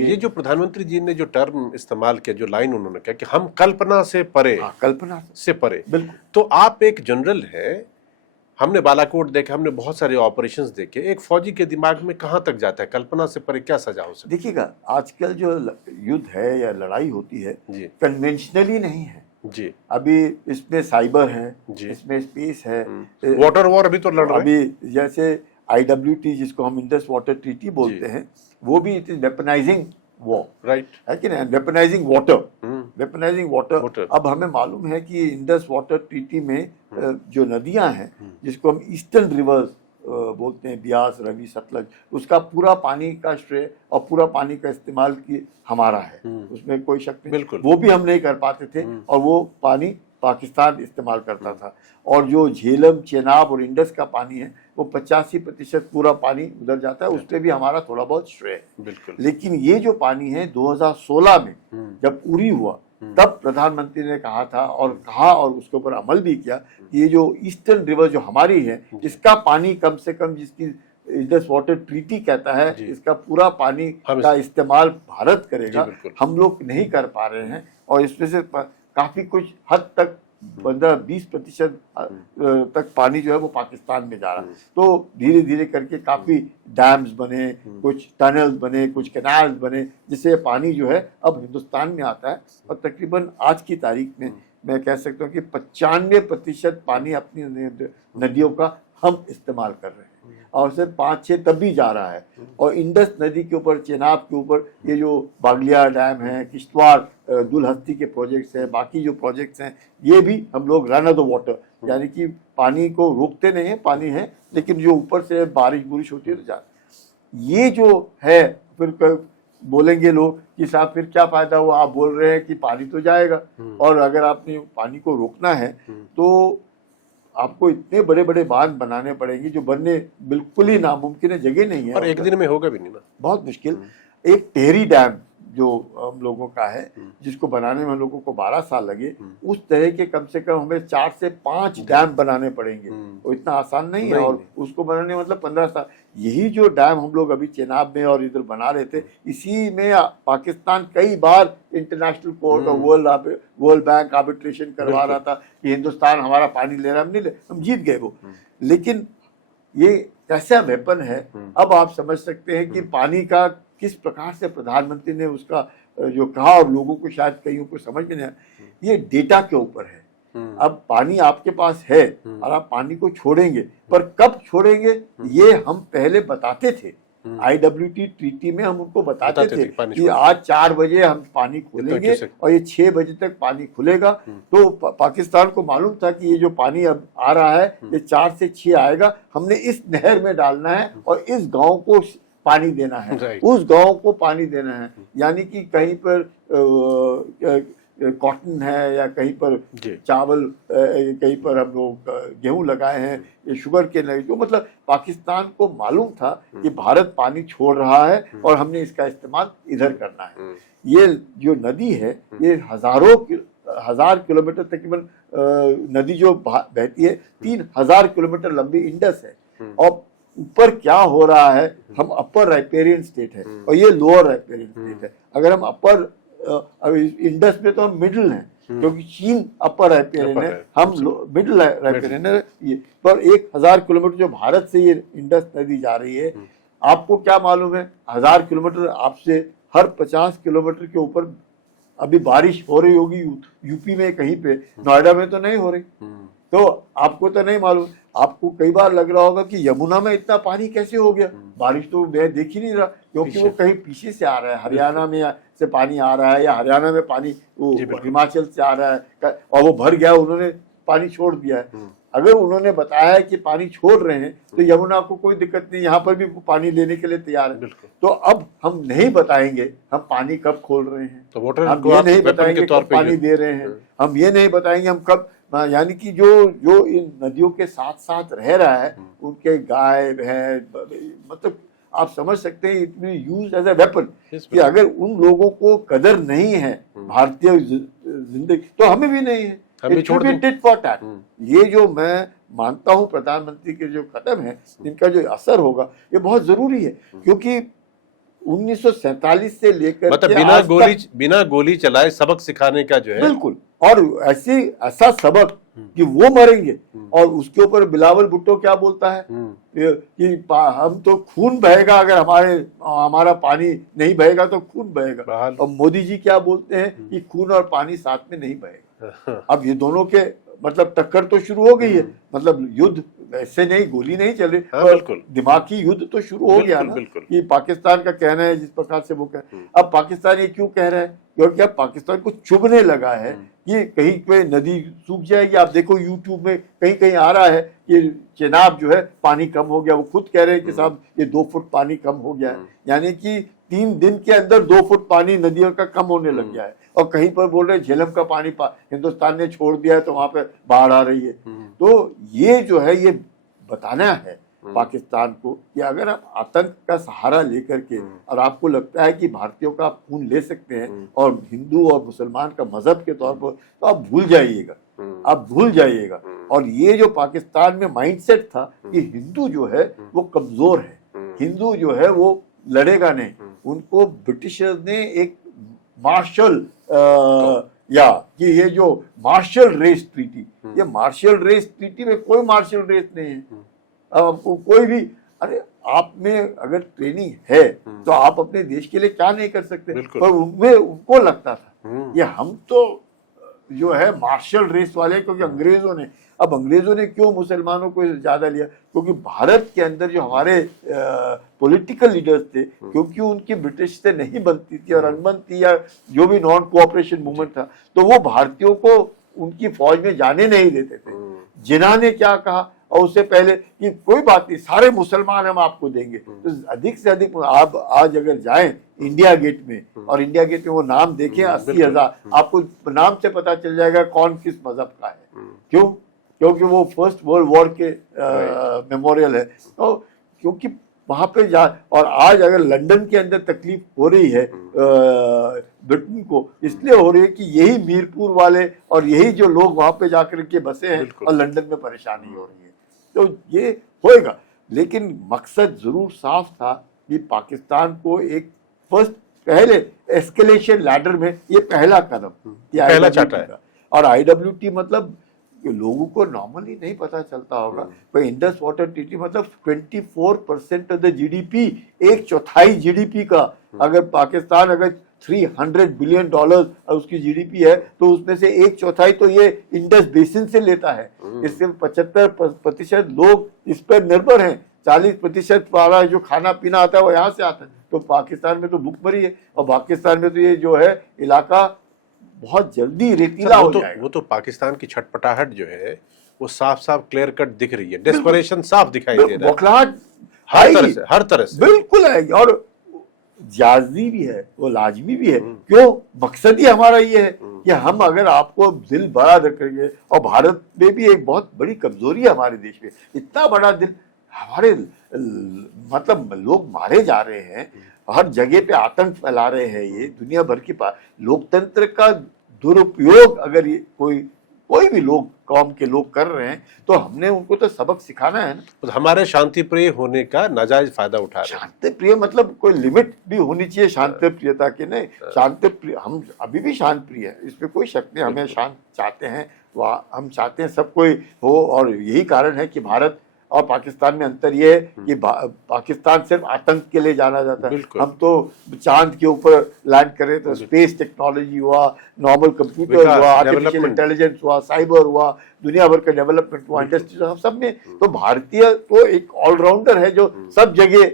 ये जो प्रधानमंत्री जी ने जो टर्म इस्तेमाल किया, जो लाइन उन्होंने कहा कि हम कल्पना से परे, कल्पना से परे, बिल्कुल। तो आप एक जनरल है, हमने बालाकोट देखे, हमने बहुत सारे ऑपरेशंस देखे, एक फौजी के दिमाग में कहां तक जाता है कल्पना से परे क्या सजा हो सकती है? देखिएगा, आजकल जो युद्ध है या लड़ाई होती है कन्वेंशनली नहीं है जी। अभी इसमें साइबर है, इसमें स्पेस है, वाटर वॉर अभी तो लड़ रहे हैं। अभी जैसे IWT, जिसको हम इंडस वाटर ट्रीटी बोलते हैं, वो भी it is weaponising war, right है कि नहीं, वेपनाइजिंग वाटर। अब हमें मालूम है कि इंडस वाटर ट्रीटी में जो नदियां हैं, जिसको हम ईस्टर्न रिवर्स बोलते हैं, ब्यास, रवि, सतलज, उसका पूरा पानी का श्रेय और पूरा पानी का इस्तेमाल की हमारा है, उसमें कोई शक नहीं। बिल्कुल। वो भी हम नहीं कर पाते थे और वो पानी पाकिस्तान इस्तेमाल करता था। और जो झेलम, चेनाब और इंडस का पानी है, वो 85% पूरा पानी उधर जाता है, उस पर भी हमारा थोड़ा बहुत श्रेय है। बिल्कुल। लेकिन ये जो पानी है 2016 में जब उरी हुआ, तब प्रधानमंत्री ने कहा था और उसके ऊपर अमल भी किया कि ये जो ईस्टर्न रिवर जो हमारी है, इसका पानी कम से कम, जिसकी इंडस वाटर ट्रीटी कहता है, इसका पूरा पानी का इस्तेमाल भारत करेगा। हम लोग नहीं कर पा रहे हैं और इसमें से काफी कुछ हद तक 15-20% तक पानी जो है वो पाकिस्तान में जा रहा है। तो धीरे धीरे करके काफी डैम्स बने, कुछ टनल्स बने, कुछ कैनाल्स बने, जिससे पानी जो है अब हिंदुस्तान में आता है। और तकरीबन आज की तारीख में मैं कह सकता हूँ कि 95% पानी अपनी नदियों का हम इस्तेमाल कर रहे हैं, और सिर्फ 5-6 तब भी जा रहा है। और इंडस नदी के ऊपर, चेनाब के ऊपर ये जो बागलिया डैम है, किश्तवाड़, दुलहस्ती के प्रोजेक्ट्स हैं, बाकी जो प्रोजेक्ट्स हैं, ये भी हम लोग रन ऑफ द वाटर, यानी कि पानी को रोकते नहीं है, पानी है, लेकिन जो ऊपर से बारिश होती है तो जाता है। ये जो है, फिर बोलेंगे लोग कि साहब फिर क्या फायदा हुआ, आप बोल रहे हैं कि पानी तो जाएगा, और अगर आपने पानी को रोकना है तो आपको इतने बड़े बड़े बांध बनाने पड़ेंगे जो बनने बिल्कुल ही नामुमकिन है, जगह नहीं है, और एक दिन में होगा भी नहीं ना, बहुत मुश्किल। एक टेहरी डैम जो हम लोगों का है, जिसको बनाने में हम लोगों को 12 साल लगे, उस तरह के कम से कम हमें 4 से 5 डैम बनाने पड़ेंगे। वो इतना आसान नहीं है, और उसको बनाने मतलब 15 साल। यही जो डैम हम लोग अभी चेनाब में और इधर बना रहे थे, इसी में पाकिस्तान कई बार इंटरनेशनल कोर्ट और वर्ल्ड बैंक आर्बिट्रेशन करवा रहा था कि हिंदुस्तान हमारा पानी ले रहा, हम नहीं ले, हम जीत गए वो। लेकिन ये कैसा वेपन है, अब आप समझ सकते हैं कि पानी का किस प्रकार से प्रधानमंत्री ने उसका जो कहा, और लोगों को शायद कईयों को समझ में नहीं आया। ये डेटा के ऊपर है। अब पानी आपके पास है और आप पानी को छोड़ेंगे, पर कब छोड़ेंगे ये हम पहले बताते थे। IWT ट्रीटी में हम उनको बताते थे कि आज 4 बजे हम पानी खोलेंगे और ये 6 बजे तक पानी खुलेगा। तो पाकिस्तान को मालूम था कि ये जो पानी अब आ रहा है ये 4 से 6 आएगा, हमने इस नहर में डालना है और इस गांव को पानी देना है, उस गांव को पानी देना है। यानी कि कहीं पर कॉटन है या कहीं पर चावल, कहीं पर हम लोग गेहूं लगाए हैं, ये शुगर के नहीं, जो मतलब पाकिस्तान को मालूम था कि भारत पानी छोड़ रहा है और हमने इसका इस्तेमाल इधर करना है। ये जो नदी है ये हजार किलोमीटर तकरीबन नदी जो बहती है, 3000 किलोमीटर लंबी इंडस है। और ऊपर क्या हो रहा है, हम अपर राइपेरियन स्टेट है और ये लोअर राइपेरियन स्टेट है। अगर हम अपर इंडस में तो हम मिडिल हैं, क्योंकि चीन अपर राइपेरियन है, हम मिडिल राइपेरियन है। ये पर 1000 किलोमीटर जो भारत से ये इंडस नदी जा रही है, आपको क्या मालूम है 1000 किलोमीटर आपसे हर 50 किलोमीटर के ऊपर अभी बारिश हो रही होगी यूपी में कहीं पे, नोएडा में तो नहीं हो रही। तो आपको तो नहीं मालूम, आपको कई बार लग रहा होगा कि यमुना में इतना पानी कैसे हो गया, बारिश तो मैं देख ही नहीं रहा, क्योंकि वो कहीं पीछे से आ रहा है, हरियाणा में से पानी आ रहा है, या हरियाणा में पानी वो हिमाचल से आ रहा है और वो भर गया, उन्होंने पानी छोड़ दिया है। अगर उन्होंने बताया है कि पानी छोड़ रहे हैं तो यमुना को कोई दिक्कत नहीं, यहाँ पर भी पानी लेने के लिए तैयार है। तो अब हम नहीं बताएंगे हम पानी कब खोल रहे हैं, तो हम ये नहीं बताएंगे कब पानी दे रहे हैं, हम ये नहीं बताएंगे हम कब, यानी कि जो इन नदियों के साथ साथ रह रहा है, उनके गाय भैंस, मतलब आप समझ सकते हैं इतनी यूज एज ए वेपन, कि अगर उन लोगों को कदर नहीं है भारतीय जिंदगी, तो हमें भी नहीं है, टिट फॉर टैट। ये जो मैं मानता हूं प्रधानमंत्री के जो कदम है, इनका जो असर होगा ये बहुत जरूरी है, क्योंकि 1947 से लेकर मतलब बिना गोली चलाए सबक सिखाने का जो है, बिल्कुल, और ऐसा सबक कि वो मरेंगे। और उसके ऊपर बिलावल भुट्टो क्या बोलता है कि हम तो खून बहेगा, अगर हमारा पानी नहीं बहेगा तो खून बहेगा। और मोदी जी क्या बोलते हैं कि खून और पानी साथ में नहीं बहेगा। अब ये दोनों के मतलब टक्कर तो शुरू हो गई है, मतलब युद्ध ऐसे नहीं, गोली नहीं चल रही, बिल्कुल दिमागी युद्ध तो शुरू हो गया ना, कि पाकिस्तान का कहना है जिस प्रकार से वो कह, अब पाकिस्तान ये क्यों कह रहा है, क्योंकि अब पाकिस्तान को चुभने लगा है कि कहीं पे नदी सूख जाएगी। आप देखो यूट्यूब में कहीं कहीं आ रहा है कि चेनाब जो है पानी कम हो गया, वो खुद कह रहे हैं कि साहब ये 2 फुट पानी कम हो गया है, यानी कि 3 दिन के अंदर 2 फुट पानी नदियों का कम होने लग गया है। और कहीं पर बोल रहे झेलम का पानी हिंदुस्तान ने छोड़ दिया है तो वहां पे बाढ़ आ रही है। तो ये जो है ये बताना है पाकिस्तान को कि अगर आप आतंक का सहारा लेकर के और आपको लगता है कि भारतीयों का आप खून ले सकते हैं और हिंदू और मुसलमान का मजहब के तौर पर, तो आप भूल जाइएगा, आप भूल जाइएगा। और ये जो पाकिस्तान में माइंडसेट था कि हिंदू जो है वो कमजोर है, हिंदू जो है वो लड़ेगा नहीं, उनको ब्रिटिशर्स ने एक मार्शल या कि ये जो मार्शल रेस ट्रीटी, ये मार्शल रेस ट्रीटी में कोई मार्शल रेस नहीं है। आपको कोई भी, अरे आप में अगर ट्रेनिंग है तो आप अपने देश के लिए क्या नहीं कर सकते, पर उनमें उनको लगता था ये हम तो जो है मार्शल रेस वाले, क्योंकि अंग्रेजों ने क्यों मुसलमानों को ज्यादा लिया, क्योंकि भारत के अंदर जो हमारे पॉलिटिकल लीडर्स थे, क्योंकि उनकी ब्रिटिश से नहीं बनती थी और अनबन थी या जो भी नॉन कोऑपरेशन मूवमेंट था, तो वो भारतीयों को उनकी फौज में जाने नहीं देते थे। जिन्ना ने क्या कहा, और उससे पहले कि कोई बात नहीं, सारे मुसलमान हम आपको देंगे। तो अधिक से अधिक आप आज अगर जाएं इंडिया गेट में, और इंडिया गेट में वो नाम देखें 80,000, आपको नाम से पता चल जाएगा कौन किस मजहब का है। क्यों? क्योंकि वो फर्स्ट वर्ल्ड वॉर के मेमोरियल है। तो क्योंकि वहां पे जा, और आज अगर लंदन के अंदर तकलीफ हो रही है ब्रिटेन को, इसलिए हो रही है कि यही मीरपुर वाले और यही जो लोग वहां पे जाकर के बसे हैं और लंदन में परेशानी हो रही है। तो ये होएगा, लेकिन मकसद जरूर साफ था कि पाकिस्तान को एक पहले एस्केलेशन लैडर में ये पहला कदम, पहला चाटा है। और IWT मतलब लोगों को नॉर्मली नहीं पता चलता होगा, पर इंडस वाटर ट्रीटी मतलब 24% ऑफ द GDP, एक चौथाई GDP का, अगर पाकिस्तान अगर $300 बिलियन उसकी GDP है तो उसमें से एक चौथाई तो ये इंडस बेसिन से लेता है। इससे 75% लोग इस पर निर्भर हैं, 40% वाला जो खाना पीना आता है वो यहाँ से आता है। तो पाकिस्तान में तो भूखमरी है, और पाकिस्तान में तो ये जो है इलाका बहुत जल्दी रेतीला हो जाएगा। वो तो पाकिस्तान की छटपटाहट जो है वो साफ साफ क्लियर कट दिख रही है, डेस्परेशन साफ दिखाई दे रहा है, बौखलाहट हर तरह से बिल्कुल आएगी, और जायजी भी है, वो लाजमी भी है। क्यों? मकसद ही हमारा ये है कि हम अगर आपको दिल बड़ा रखेंगे, और भारत में भी एक बहुत बड़ी कमजोरी है हमारे देश में, इतना बड़ा दिल, हमारे मतलब लोग मारे जा रहे हैं, हर जगह पे आतंक फैला रहे हैं, ये दुनिया भर की लोकतंत्र का दुरुपयोग अगर ये कोई भी लोग कौम के लोग कर रहे हैं तो हमने उनको तो सबक सिखाना है ना। तो हमारे शांति प्रिय होने का नाजायज फायदा उठा रहे हैं। शांति प्रिय मतलब कोई लिमिट भी होनी चाहिए शांति प्रियता की, नहीं शांति प्रिय, हम अभी भी शांत प्रिय है, इसमें कोई शक नहीं, हमें शांत चाहते हैं, हम चाहते हैं सब कोई हो, और यही कारण है कि भारत और पाकिस्तान में अंतर ये है कि पाकिस्तान सिर्फ आतंक के लिए जाना जाता है, हम तो चांद के ऊपर लैंड करें तो स्पेस टेक्नोलॉजी हुआ, नॉर्मल कंप्यूटर हुआ, आर्टिफिशियल इंटेलिजेंस हुआ, साइबर हुआ, दुनिया भर का डेवलपमेंट हुआ, इंडस्ट्री सब में। तो भारतीय तो एक ऑलराउंडर है जो सब जगह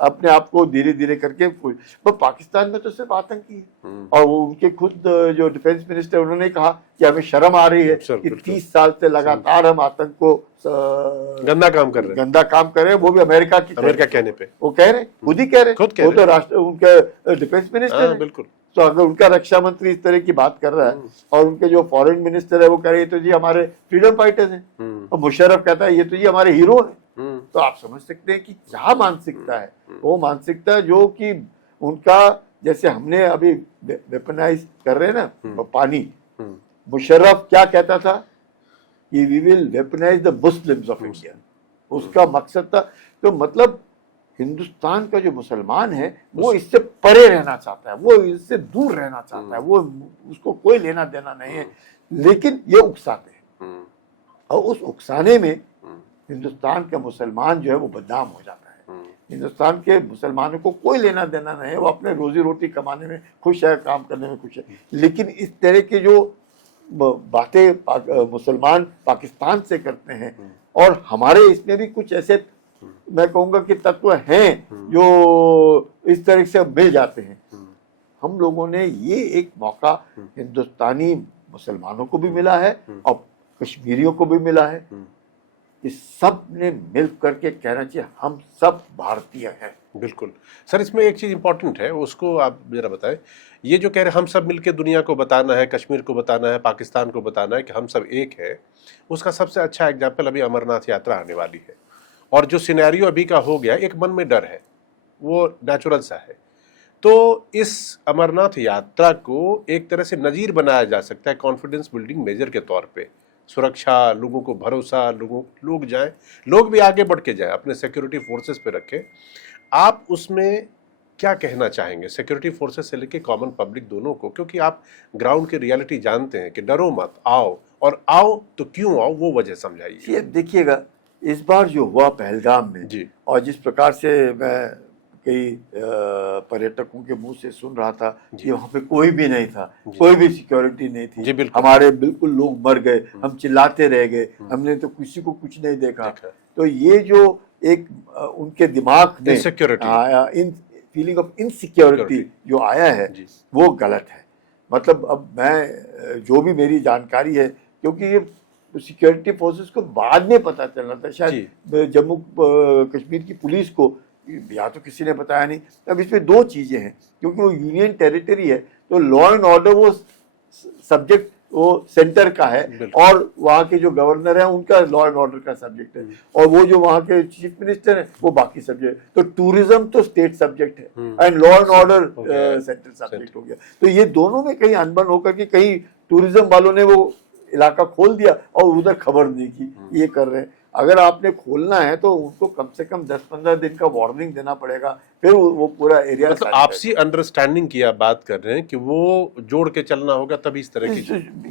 अपने आप को धीरे धीरे करके, पर पाकिस्तान में तो सिर्फ आतंकी है। और वो उनके खुद जो डिफेंस मिनिस्टर उन्होंने कहा कि हमें शर्म आ रही है कि 30 साल से लगातार हम आतंक को गंदा काम कर रहे हैं, वो भी अमेरिका कहने पे, वो कह रहे, खुद ही कह रहे, वो तो राष्ट्र उनके डिफेंस मिनिस्टर है। बिल्कुल। तो अगर उनका रक्षा मंत्री इस तरह की बात कर रहा है, और उनके जो फॉरेन मिनिस्टर है वो कह रहे हैं तो जी हमारे फ्रीडम फाइटर्स हैं, और मुशर्रफ कहता है ये तो जी हमारे हीरो हैं, तो आप समझ सकते हैं कि क्या मानसिकता है। वो मानसिकता जो कि उनका, जैसे हमने अभी वेपनाइज कर रहे हैं ना पानी, मुशर्रफ क्या कहता था कि we will weaponize the Muslims of India, उसका मकसद था। तो मतलब हिंदुस्तान का जो मुसलमान है वो इससे परे रहना चाहता है, वो इससे दूर रहना चाहता है, वो उसको कोई लेना देना नहीं है, लेकिन ये उकसाते हैं, और उस उकसाने में हिंदुस्तान का मुसलमान जो है वो बदनाम हो जाता है। हिंदुस्तान के मुसलमानों को कोई लेना देना नहीं है, वो अपने रोजी रोटी कमाने में खुश है, काम करने में खुश है, लेकिन इस तरह के जो बातें मुसलमान पाकिस्तान से करते हैं, और हमारे इसमें भी कुछ ऐसे मैं कहूंगा कि तत्व हैं जो इस तरह से मिल जाते हैं। हम लोगों ने ये एक मौका हिंदुस्तानी मुसलमानों को भी मिला है और कश्मीरियों को भी मिला है कि सब ने मिल करके कहना चाहिए हम सब भारतीय हैं। बिल्कुल सर, इसमें एक चीज़ इंपॉर्टेंट है, उसको आप जरा बताएं। ये जो कह रहे हैं हम सब मिलके दुनिया को बताना है, कश्मीर को बताना है, पाकिस्तान को बताना है कि हम सब एक है, उसका सबसे अच्छा एग्जाम्पल अभी अमरनाथ यात्रा आने वाली है, और जो सिनेरियो अभी का हो गया, एक मन में डर है, वो नेचुरल सा है। तो इस अमरनाथ यात्रा को एक तरह से नज़ीर बनाया जा सकता है कॉन्फिडेंस बिल्डिंग मेजर के तौर पे, सुरक्षा, लोगों को भरोसा, लोग जाएं, लोग भी आगे बढ़ के जाएं, अपने सिक्योरिटी फोर्सेस पे रखें। आप उसमें क्या कहना चाहेंगे सिक्योरिटी फोर्सेस से लेके कॉमन पब्लिक दोनों को, क्योंकि आप ग्राउंड की रियलिटी जानते हैं कि डरो मत, आओ, और आओ तो क्यों आओ वो वजह समझाइए। देखिएगा इस बार जो हुआ पहलगाम में जी, और जिस प्रकार से मैं कई पर्यटकों के मुंह से सुन रहा था कि वहाँ पे कोई भी नहीं था, कोई भी सिक्योरिटी नहीं थी, हमारे बिल्कुल लोग मर गए, हम चिल्लाते रह गए, हमने तो किसी को कुछ नहीं देखा। तो ये जो एक उनके दिमाग में फीलिंग ऑफ इनसिक्योरिटी जो आया है वो गलत है। मतलब अब मैं जो भी मेरी जानकारी है, क्योंकि ये सिक्योरिटी फोर्सेस को बाद में पता चलना था, शायद जम्मू कश्मीर की पुलिस को या तो किसी ने बताया नहीं। अब इसमें दो चीजें हैं, क्योंकि वो यूनियन टेरिटरी है तो लॉ एंड ऑर्डर वो सब्जेक्ट वो सेंटर का है और वहाँ के जो गवर्नर है उनका लॉ एंड ऑर्डर का सब्जेक्ट है, और वो जो वहाँ के चीफ मिनिस्टर है वो बाकी सब्जेक्ट। तो टूरिज्म तो स्टेट सब्जेक्ट है and law and order central subject हो गया। तो ये दोनों में कहीं अनबन होकर के कहीं टूरिज्म वालों ने वो इलाका खोल दिया और उधर खबर नहीं की ये कर रहे हैं। अगर आपने खोलना है तो उनको कम से कम 10-15 दिन का वार्निंग देना पड़ेगा, फिर वो पूरा एरिया मतलब आपसी अंडरस्टैंडिंग की आप बात कर रहे हैं कि वो जोड़ के चलना होगा तभी इस तरह की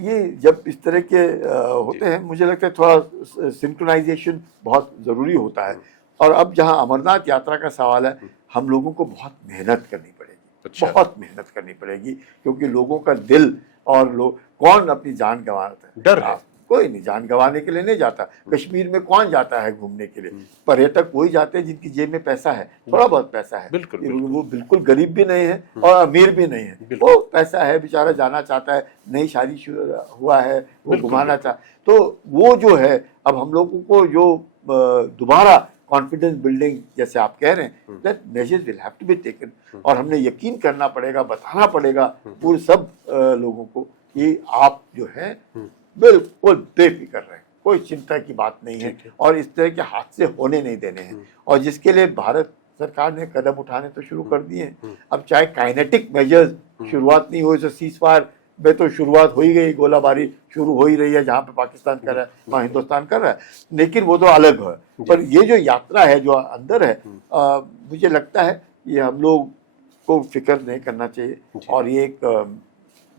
ये जब इस तरह के होते हैं, मुझे लगता है थोड़ा सिंक्रोनाइजेशन बहुत जरूरी होता है। और अब जहां अमरनाथ यात्रा का सवाल है, हम लोगों को बहुत मेहनत करनी पड़ेगी। अच्छा। बहुत मेहनत करनी पड़ेगी, क्योंकि लोगों का दिल और लोग कौन अपनी जान गंवाता है, डर है। कोई नहीं जान गंवाने के लिए नहीं जाता। कश्मीर में कौन जाता है घूमने के लिए? पर्यटक वही जाते हैं जिनकी जेब में पैसा है, थोड़ा बहुत पैसा है। बिल्कुल, वो बिल्कुल गरीब भी नहीं है और अमीर भी नहीं है, वो पैसा है, बेचारा जाना चाहता है, नई शादी हुआ है, वो घुमाना चाहता। तो वो जो है, अब हम लोगों को जो दोबारा कॉन्फिडेंस बिल्डिंग जैसे आप कह रहे हैं, that measures will have to be taken, और हमने यकीन करना पड़ेगा, बताना पड़ेगा पूरे सब लोगों को कि आप जो है बिल्कुल बेफिक्र रहे, कोई चिंता की बात नहीं है, और इस तरह के हादसे होने नहीं देने हैं। और जिसके लिए भारत सरकार ने कदम उठाने तो शुरू कर दिए हैं। अब चाहे काइनेटिक मेजर्स शुरुआत नहीं हुई, सीज़फायर में तो शुरुआत हो ही गई, गोलाबारी शुरू हो ही रही है, जहाँ पे पाकिस्तान कर रहा है वहाँ हिंदुस्तान कर रहा है, लेकिन वो तो अलग है। पर ये जो यात्रा है जो अंदर है, मुझे लगता है ये हम लोग को फिक्र नहीं करना चाहिए, और ये एक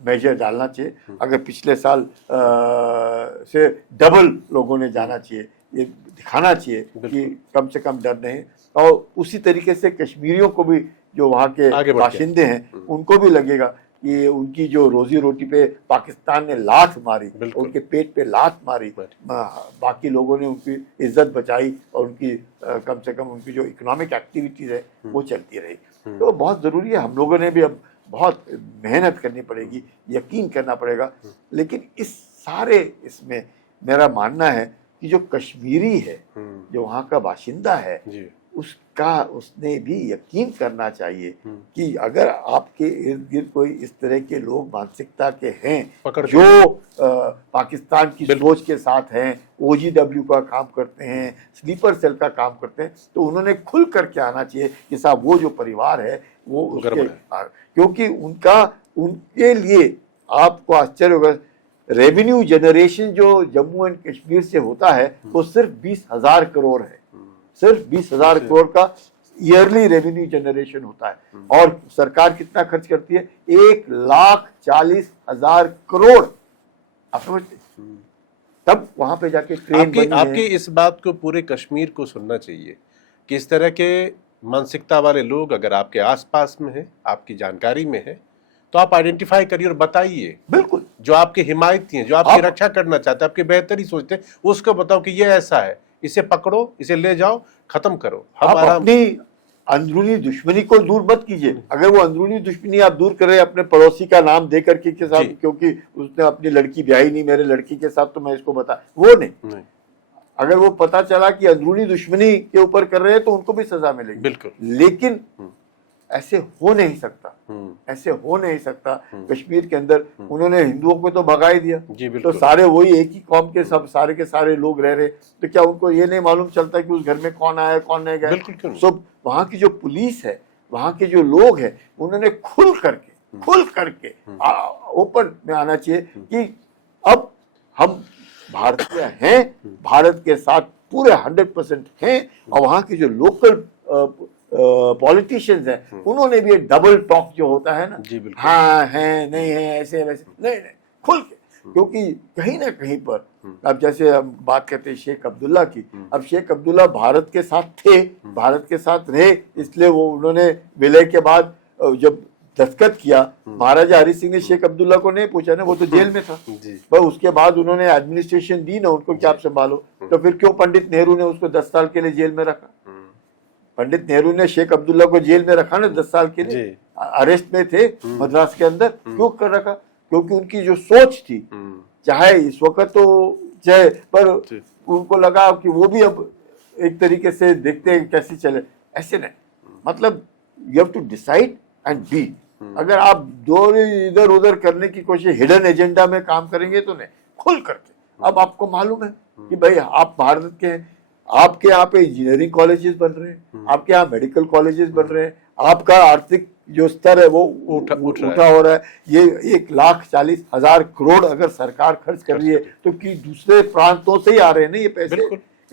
मेजर डालना चाहिए। अगर पिछले साल से डबल लोगों ने जाना चाहिए, ये दिखाना चाहिए कि कम से कम डर नहीं। और उसी तरीके से कश्मीरियों को भी, जो वहाँ के बाशिंदे हैं, उनको भी लगेगा कि उनकी जो रोजी रोटी पे पाकिस्तान ने लात मारी, उनके पेट पे लात मारी, बाकी लोगों ने उनकी इज्जत बचाई और उनकी कम से कम उनकी जो इकोनॉमिक एक्टिविटीज है वो चलती रही। तो बहुत ज़रूरी है, हम लोगों ने भी अब बहुत मेहनत करनी पड़ेगी, यकीन करना पड़ेगा। लेकिन इस सारे इसमें मेरा मानना है कि जो कश्मीरी है, जो वहाँ का बाशिंदा है, उसने भी यकीन करना चाहिए कि अगर आपके इर्द गिर्द कोई इस तरह के लोग मानसिकता के हैं जो पाकिस्तान की सोच के साथ हैं, OGW का काम करते हैं, स्लीपर सेल का काम करते हैं, तो उन्होंने खुल करके आना चाहिए कि साहब वो जो परिवार है वो उसके, क्योंकि उनके लिए आपको आश्चर्य होगा, रेवेन्यू जनरेशन जो जम्मू एंड कश्मीर से होता है वो सिर्फ 20,000 करोड़ है, सिर्फ 20,000 करोड़ का ईयरली रेवेन्यू जनरेशन होता है। और सरकार कितना खर्च करती है? 1,40,000 करोड़। आप समझते? तब वहां पे जाके ट्रेन आपकी इस बात को पूरे कश्मीर को सुनना चाहिए कि इस तरह के मानसिकता वाले लोग अगर आपके आसपास में है, आपकी जानकारी में है, तो आप आइडेंटिफाई करिए और बताइए। बिल्कुल, जो आपके हिमायती हैं, जो आपकी रक्षा करना चाहते हैं, आपकी बेहतरी सोचते हैं, उसको बताओ कि ये ऐसा है, इसे पकड़ो, इसे ले जाओ, खत्म करो। आप अपनी अंदरूनी दुश्मनी को दूर मत कीजिए। अगर वो अंदरूनी दुश्मनी आप दूर कर रहे हैं अपने पड़ोसी का नाम दे करके के साथ, क्योंकि उसने अपनी लड़की ब्याही नहीं मेरे लड़की के साथ, तो मैं इसको बता, वो नहीं। अगर वो पता चला कि अंदरूनी दुश्मनी के ऊपर कर रहे हैं तो उनको भी सजा मिलेगी। बिल्कुल। लेकिन ऐसे हो नहीं सकता, ऐसे हो नहीं सकता। कश्मीर के अंदर उन्होंने हिंदुओं को तो भगा ही दिया, तो सारे वही एक ही कौम के सब सारे के सारे लोग रह रहे, तो क्या उनको ये नहीं मालूम चलता कि उस घर में कौन आया कौन नहीं गया? सब वहाँ की जो पुलिस है, वहाँ के जो लोग हैं, उन्होंने खुल करके ओपन में आना चाहिए कि अब हम भारतीय हैं, भारत के साथ पूरे 100% हैं। और वहाँ के जो लोकल पॉलिटिशियंस हैं, उन्होंने भी एक डबल टॉक जो होता है ना, हाँ है नहीं है, ऐसे वैसे नहीं, खुल के, क्योंकि कहीं ना कहीं पर अब जैसे हम बात करते हैं शेख अब्दुल्ला की, अब शेख अब्दुल्ला भारत के साथ थे, भारत के साथ रहे, इसलिए वो उन्होंने विलय के बाद जब दस्तखत किया, महाराजा हरि सिंह ने शेख अब्दुल्ला को नहीं पूछा ना, वो तो जेल में था, पर उसके बाद उन्होंने एडमिनिस्ट्रेशन दी ना उनको कि आप संभालो, तो फिर क्यों पंडित नेहरू ने उसको 10 साल के लिए जेल में रखा? पंडित नेहरू ने शेख अब्दुल्ला को जेल में रखा ना 10 साल के लिए, अरेस्ट में थे मद्रास के अंदर, क्यों कर रखा? क्योंकि उनकी जो सोच थी, चाहे इस वक्त तो चाहे, पर उनको लगा कि वो भी अब एक तरीके से देखते हैं कैसे चले, ऐसे नहीं। मतलब you have to decide and be, अगर आप दो इधर उधर करने की कोशिश हिडन एजेंडा में काम करेंगे तो नहीं, खुल करके। अब आपको मालूम है कि भाई आप भारत के हैं, आपके यहाँ पे इंजीनियरिंग कॉलेजेस बन रहे हैं, आपके यहाँ मेडिकल कॉलेजेस बन रहे हैं, आपका आर्थिक जो स्तर है वो उठा हो रहा है। ये 1,40,000 करोड़ अगर सरकार खर्च कर रही है तो कि दूसरे प्रांतों से ही आ रहे हैं ना ये पैसे,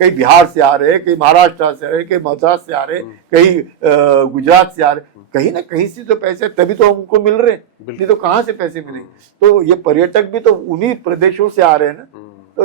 कहीं बिहार से आ रहे हैं, कहीं महाराष्ट्र से आ रहे हैं, कहीं मद्रास से आ रहे हैं, कहीं गुजरात से आ रहे हैं, कहीं ना कहीं से तो पैसे तभी तो हमको मिल रहे हैं, नहीं तो कहाँ से पैसे मिलेंगे। तो ये पर्यटक भी तो उन्हीं प्रदेशों से आ रहे हैं ना। तो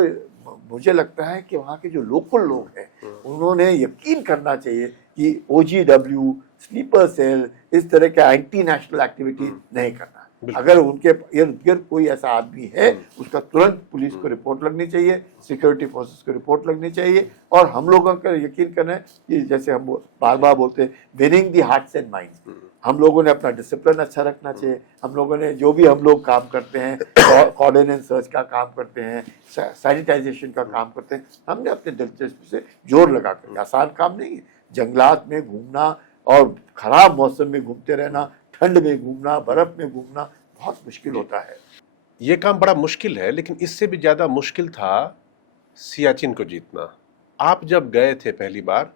मुझे लगता है कि वहाँ के जो लोकल लोग हैं उन्होंने यकीन करना चाहिए कि OGW, स्लीपर सेल, इस तरह के एंटी नेशनल एक्टिविटी नहीं करना। अगर उनके इर्द गिर्द कोई ऐसा आदमी है उसका तुरंत पुलिस को रिपोर्ट लगनी चाहिए, सिक्योरिटी फोर्सेस को रिपोर्ट लगनी चाहिए। और हम लोगों का यकीन करना है कि जैसे हम बार बार बोलते हैं, winning the hearts and minds, हम लोगों ने अपना डिसिप्लिन अच्छा रखना चाहिए। हम लोगों ने जो भी हम लोग काम करते हैं, कॉर्डन एंड सर्च का काम करते हैं, सैनिटाइजेशन का काम करते हैं, हमने अपने दिलचस्पी से जोर लगा कर, आसान काम नहीं है। जंगलात में घूमना और खराब मौसम में घूमते रहना, ठंड में घूमना, बर्फ में घूमना बहुत मुश्किल होता है। ये काम बड़ा मुश्किल है, लेकिन इससे भी ज्यादा मुश्किल था सियाचिन को जीतना। आप जब गए थे पहली बार,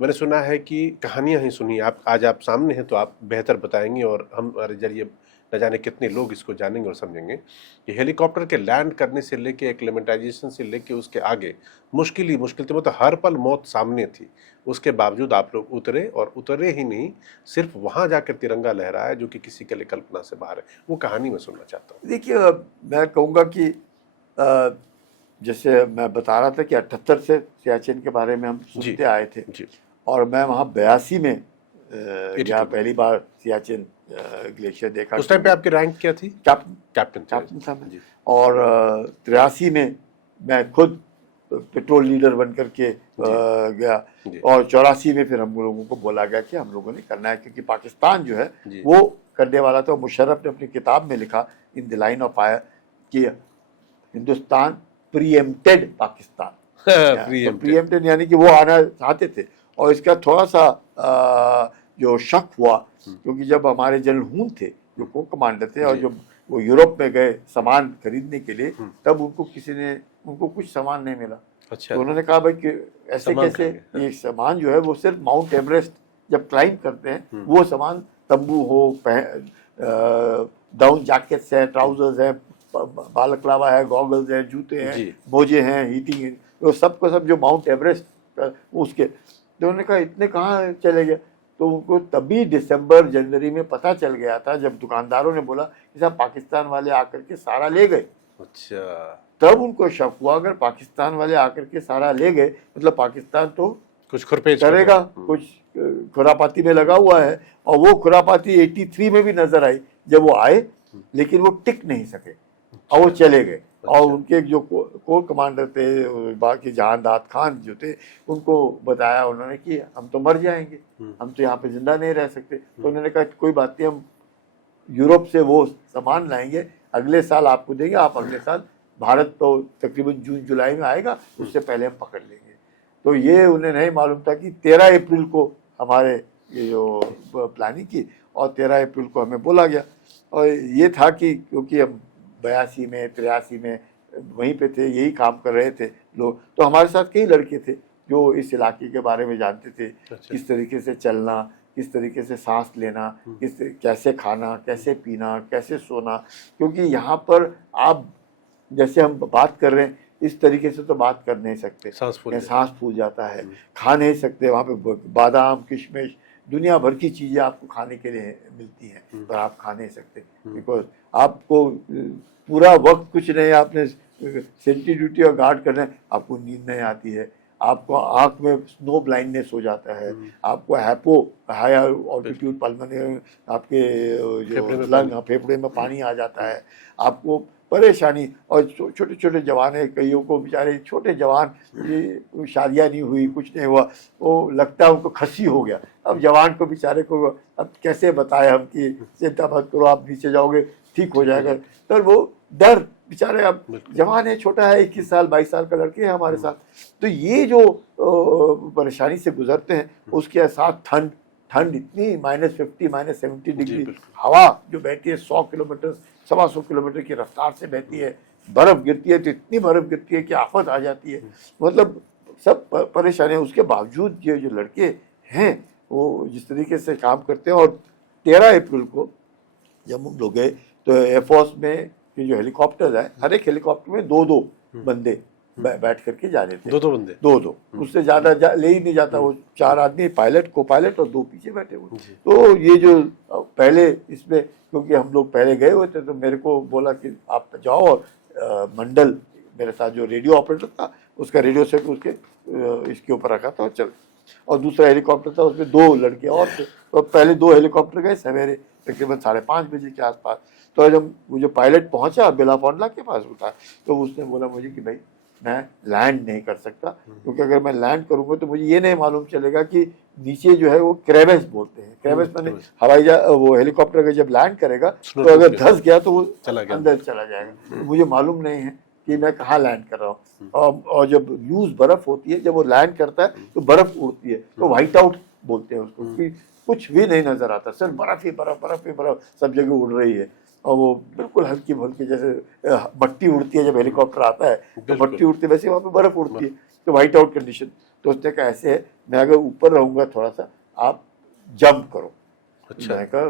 मैंने सुना है कि कहानियां ही सुनी, आप आज आप सामने हैं तो आप बेहतर बताएंगे और हमारे जरिए न जाने कितने लोग इसको जानेंगे और समझेंगे कि हेलीकॉप्टर के लैंड करने से लेके एक्लेमेटाइजेशन से लेके उसके आगे मुश्किल ही मुश्किल थी। मतलब हर पल मौत सामने थी, उसके बावजूद आप लोग उतरे, और उतरे ही नहीं, सिर्फ वहां जाकर तिरंगा लहराया, जो कि किसी के लिए कल्पना से बाहर है। वो कहानी मैं सुनना चाहता हूँ। देखिए, मैं कहूँगा कि जैसे मैं बता रहा था कि 78 से सियाचिन के बारे में हम सुनते आए थे, और मैं वहाँ 82 में गया पहली बार सियाचिन ग्लेशियर देखा। उस टाइम पे आपकी रैंक क्या थी? कैप्टन था मैं। और 83 में मैं खुद पेट्रोल लीडर बन करके गया, और 84 में फिर हम लोगों को बोला गया कि हम लोगों ने करना है, क्योंकि पाकिस्तान जो है वो करने वाला था। मुशर्रफ ने अपनी किताब में लिखा in the line of fire कि हिंदुस्तान प्रीएम्प्टेड पाकिस्तान। प्रीएम्प्टेड यानी कि वो आना चाहते थे। और इसका थोड़ा सा जो शक हुआ, क्योंकि जब हमारे जनरल हून थे जो को कमांडर थे, और जब वो यूरोप में गए सामान खरीदने के लिए, तब उनको कुछ सामान नहीं मिला। अच्छा। तो उन्होंने कहा भाई कि ऐसे कैसे, ये सामान जो है वो सिर्फ माउंट एवरेस्ट जब क्लाइंब करते हैं वो सामान, तंबू हो, डाउन जैकेट्स है, ट्राउजर्स है, बालकलावा है, गॉगल्स है, जूते हैं, मोजे हैं, हीटिंग, तो सबको सब जो माउंट एवरेस्ट उसके। तो उन्होंने कहा इतने कहाँ चले गए। तो उनको तभी दिसंबर जनवरी में पता चल गया था, जब दुकानदारों ने बोला कि साहब पाकिस्तान वाले आकर के सारा ले गए। अच्छा। तब उनको शक हुआ, अगर पाकिस्तान वाले आकर के सारा ले गए मतलब पाकिस्तान तो कुछ खुरपेच करेगा, कुछ खुरापाती में लगा हुआ है। और वो खुरापाती 83 में भी नजर आई जब वो आए, लेकिन वो टिक नहीं सके और वो चले गए। और उनके जो कोर कमांडर थे, बाकी जहानदाद खान जो थे, उनको बताया उन्होंने कि हम तो मर जाएंगे, हम तो यहाँ पे जिंदा नहीं रह सकते। तो उन्होंने कहा कोई बात नहीं, हम यूरोप से वो सामान लाएंगे, अगले साल आपको देंगे, आप अगले साल, भारत तो तकरीबन जून जुलाई में आएगा, उससे पहले हम पकड़ लेंगे। तो ये उन्हें नहीं मालूम था कि 13 अप्रैल को हमारे ये जो प्लानिंग की, और 13 अप्रैल को हमें बोला गया। और ये था कि क्योंकि हम 82 में 83 में वहीं पे थे, यही काम कर रहे थे लोग, तो हमारे साथ कई लड़के थे जो इस इलाके के बारे में जानते थे। किस तरीके से चलना, किस तरीके से सांस लेना, कैसे खाना, कैसे पीना, कैसे सोना। क्योंकि यहाँ पर आप जैसे हम बात कर रहे हैं इस तरीके से तो बात कर नहीं सकते, सांस फूल जाता है, खा नहीं सकते। वहाँ पे बादाम, किशमिश, दुनिया भर की चीज़ें आपको खाने के लिए मिलती हैं, पर आप खा नहीं सकते, बिकॉज आपको पूरा वक्त कुछ नहीं, आपने सेंट्री ड्यूटी और गार्ड करना है, आपको नींद नहीं आती है, आपको आँख में स्नो ब्लाइंडनेस हो जाता है, आपको हाई ऑल्टीट्यूड पल्मोनरी, आपके जो लंग, फेफड़े में पानी आ जाता है, आपको परेशानी। और छोटे छोटे जवान है, कईयों को बेचारे छोटे जवान, ये शादियाँ नहीं हुई, कुछ नहीं हुआ, वो लगता है उनको खसी हो गया। अब जवान को बेचारे को अब कैसे बताए हम कि चिंता मत करो, आप नीचे जाओगे ठीक हो जाएगा। तो वो डर, बेचारे अब जवान है, छोटा है, 21 साल 22 साल का लड़के हैं हमारे साथ। तो ये जो परेशानी से गुजरते हैं, उसके साथ ठंड, ठंड इतनी -50 -70 डिग्री, बिल्कुल। हवा जो बहती है 100 किलोमीटर 125 किलोमीटर की रफ्तार से बहती है, बर्फ गिरती है तो इतनी बर्फ गिरती है कि आफत आ जाती है। मतलब सब परेशानियाँ, उसके बावजूद ये जो लड़के हैं वो जिस तरीके से काम करते हैं। और 13 अप्रैल को जब हम लोग गए तो एयरफोर्स में ये जो हेलीकॉप्टर है, हर एक हेलीकॉप्टर में 2-2 बंदे बैठ करके जा रहे थे। 2-2 बंदे? 2-2, उससे ज्यादा ले ही नहीं जाता। वो 4 आदमी, पायलट, को पायलट और 2 पीछे बैठे हुए। तो ये जो पहले इसमें, क्योंकि हम लोग पहले गए हुए थे तो मेरे को बोला कि आप जाओ, और मंडल मेरे साथ जो रेडियो ऑपरेटर था उसका रेडियो सेट उसके इसके ऊपर रखा था और चल। और दूसरा हेलीकॉप्टर था, उसमें 2 लड़के और थे। तो पहले 2 हेलीकॉप्टर गए सवेरे तकरीबन 5:30 बजे के आसपास। तो जब वो जो पायलट पहुंचा बेलाफोंडला के पास उठा, तो उसने बोला मुझे कि भाई मैं लैंड नहीं कर सकता, क्योंकि अगर मैं लैंड करूंगा तो मुझे ये नहीं मालूम चलेगा कि नीचे जो है वो क्रेवेस बोलते हैं, क्रेवेस मैंने हवाई जहाज वो हेलीकॉप्टर का जब लैंड करेगा तो अगर धंस गया तो वो अंदर चला जाएगा। तो मुझे मालूम नहीं है कि मैं कहाँ लैंड कर रहा हूँ। और जब लूज बर्फ होती है, जब वो लैंड करता है तो बर्फ उड़ती है, तो व्हाइट आउट बोलते हैं उसको, कि कुछ भी नहीं नजर आता, सिर्फ बर्फ ही बर्फ, बर्फ ही बर्फ सब जगह उड़ रही है। और वो बिल्कुल हल्की फुल्की, जैसे मट्टी उड़ती है जब हेलीकॉप्टर आता है तो मट्टी उड़ती है, वैसे वहाँ पे बर्फ उड़ती है, तो व्हाइट आउट कंडीशन। तो उसने कहा ऐसे है, मैं अगर ऊपर रहूंगा थोड़ा सा, आप जंप करो। अच्छा। मैं कहा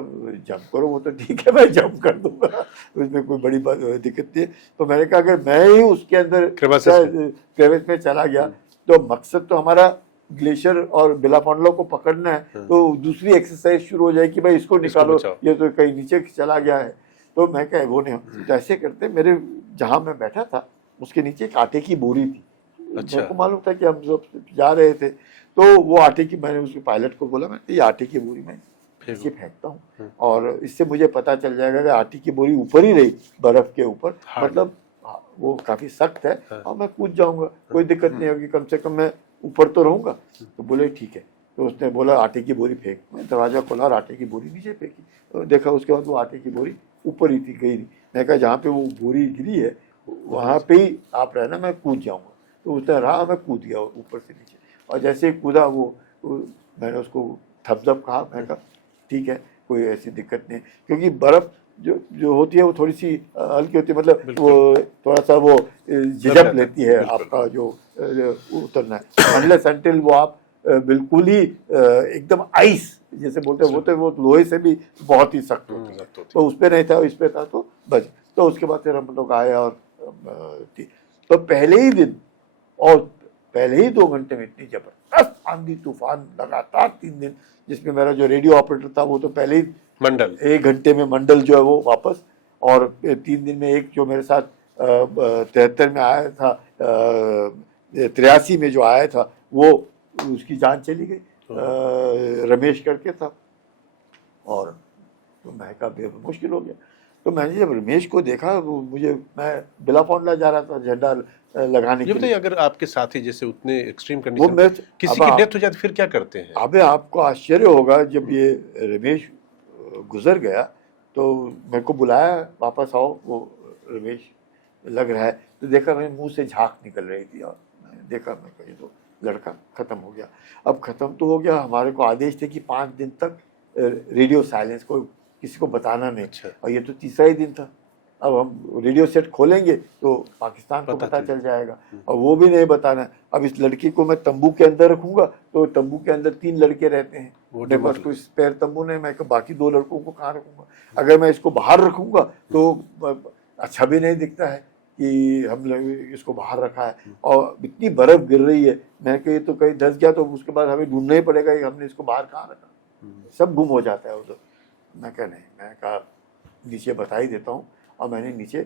जंप करो, वो तो ठीक है, मैं जंप कर दूंगा, उसमें कोई बड़ी दिक्कत नहीं है। तो मैंने कहा अगर मैं ही उसके अंदर क्रेविस में चला गया तो मकसद तो हमारा ग्लेशियर और बेलाफोंडला को पकड़ना है, तो दूसरी एक्सरसाइज शुरू हो जाएगी, भाई इसको निकालो, ये तो कहीं नीचे चला गया है। तो मैं कहा वो नहीं, तो ऐसे करते मेरे जहाँ मैं बैठा था उसके नीचे एक आटे की बोरी थी। अच्छा। मेरे को मालूम था कि हम सब जा रहे थे, तो वो आटे की, मैंने उसके पायलट को बोला, मैं ये आटे की बोरी मैं नीचे फेंकता हूँ और इससे मुझे पता चल जाएगा कि आटे की बोरी ऊपर ही रही बर्फ के ऊपर, मतलब वो काफी सख्त है और मैं कूद जाऊंगा, कोई दिक्कत नहीं होगी, कम से कम मैं ऊपर तो रहूंगा। तो बोले ठीक है। तो उसने बोला आटे की बोरी फेंक। मैं दरवाजा खोला और आटे की बोरी नीचे फेंकी, तो देखा उसके बाद वो आटे की बोरी ऊपर ही थी, गई नहीं। मैं कहा जहाँ पे वो बोरी गिरी है वहाँ पे ही आप रहना, मैं कूद जाऊँगा। तो उसने रहा, मैं कूद गया ऊपर से नीचे, और जैसे ही कूदा वो मैंने उसको थम्स अप कहा। मैं कहा ठीक है, कोई ऐसी दिक्कत नहीं, क्योंकि बर्फ़ जो होती है वो थोड़ी सी हल्की होती है, मतलब वो थोड़ा सा वो झिझक लेती है आपका जो उतरना है। अनलेस अनटिल वो आप बिल्कुल ही एकदम आइस जैसे बोलते हैं, वो लोहे से भी बहुत ही सख्त होती है, तो उस पर नहीं था, इस पर था, तो बच। तो उसके बाद फिर हम लोग आए और तो पहले ही दिन और पहले ही 2 घंटे में इतनी जबरदस्त आंधी तूफान लगातार 3 दिन, जिसमें मेरा जो रेडियो ऑपरेटर था वो तो पहले ही मंडल 1 घंटे में मंडल जो है वो वापस, और 3 दिन में एक जो मेरे साथ 73 में आया था, 83 में जो आया था, वो उसकी जान चली गई, रमेश करके था। और तो मैं का बेहद मुश्किल हो गया। तो मैंने जब रमेश को देखा, वो मैं बेलाफोंडला जा रहा था झंडा लगाने के लिए। अगर आपके साथी जैसे उतने एक्सट्रीम कंडीशन किसी की डेथ हो जाती फिर क्या करते हैं? अबे आपको आश्चर्य होगा, जब ये रमेश गुजर गया तो मेरे को बुलाया, वापस आओ, वो रमेश लग रहा है। तो देखा, मेरे मुंह से झाग निकल रही थी, और मैंने देखा, मैं कही तो लड़का खत्म हो गया। अब खत्म तो हो गया, हमारे को आदेश थे कि 5 दिन तक रेडियो साइलेंस, को किसी को बताना नहीं। अच्छा। और ये तो तीसरा ही दिन था। अब हम रेडियो सेट खोलेंगे तो पाकिस्तान को पता चल जाएगा, और वो भी नहीं बताना। अब इस लड़की को मैं तंबू के अंदर रखूंगा, तो तंबू के अंदर 3 लड़के रहते हैं, मेरे पास कोई स्पेयर तंबू नहीं, मैं बाकी 2 लड़कों को कहाँ रखूंगा। अगर मैं इसको बाहर रखूंगा तो अच्छा भी नहीं दिखता है कि हम लोग इसको बाहर रखा है, और इतनी बर्फ गिर रही है। मैं कही तो कहीं धंस गया तो उसके बाद हमें ढूंढना ही पड़ेगा कि हमने इसको बाहर कहाँ रखा, सब गुम हो जाता है उधर। मैं कहा नहीं, मैं कहा नीचे बता ही देता हूँ। और मैंने नीचे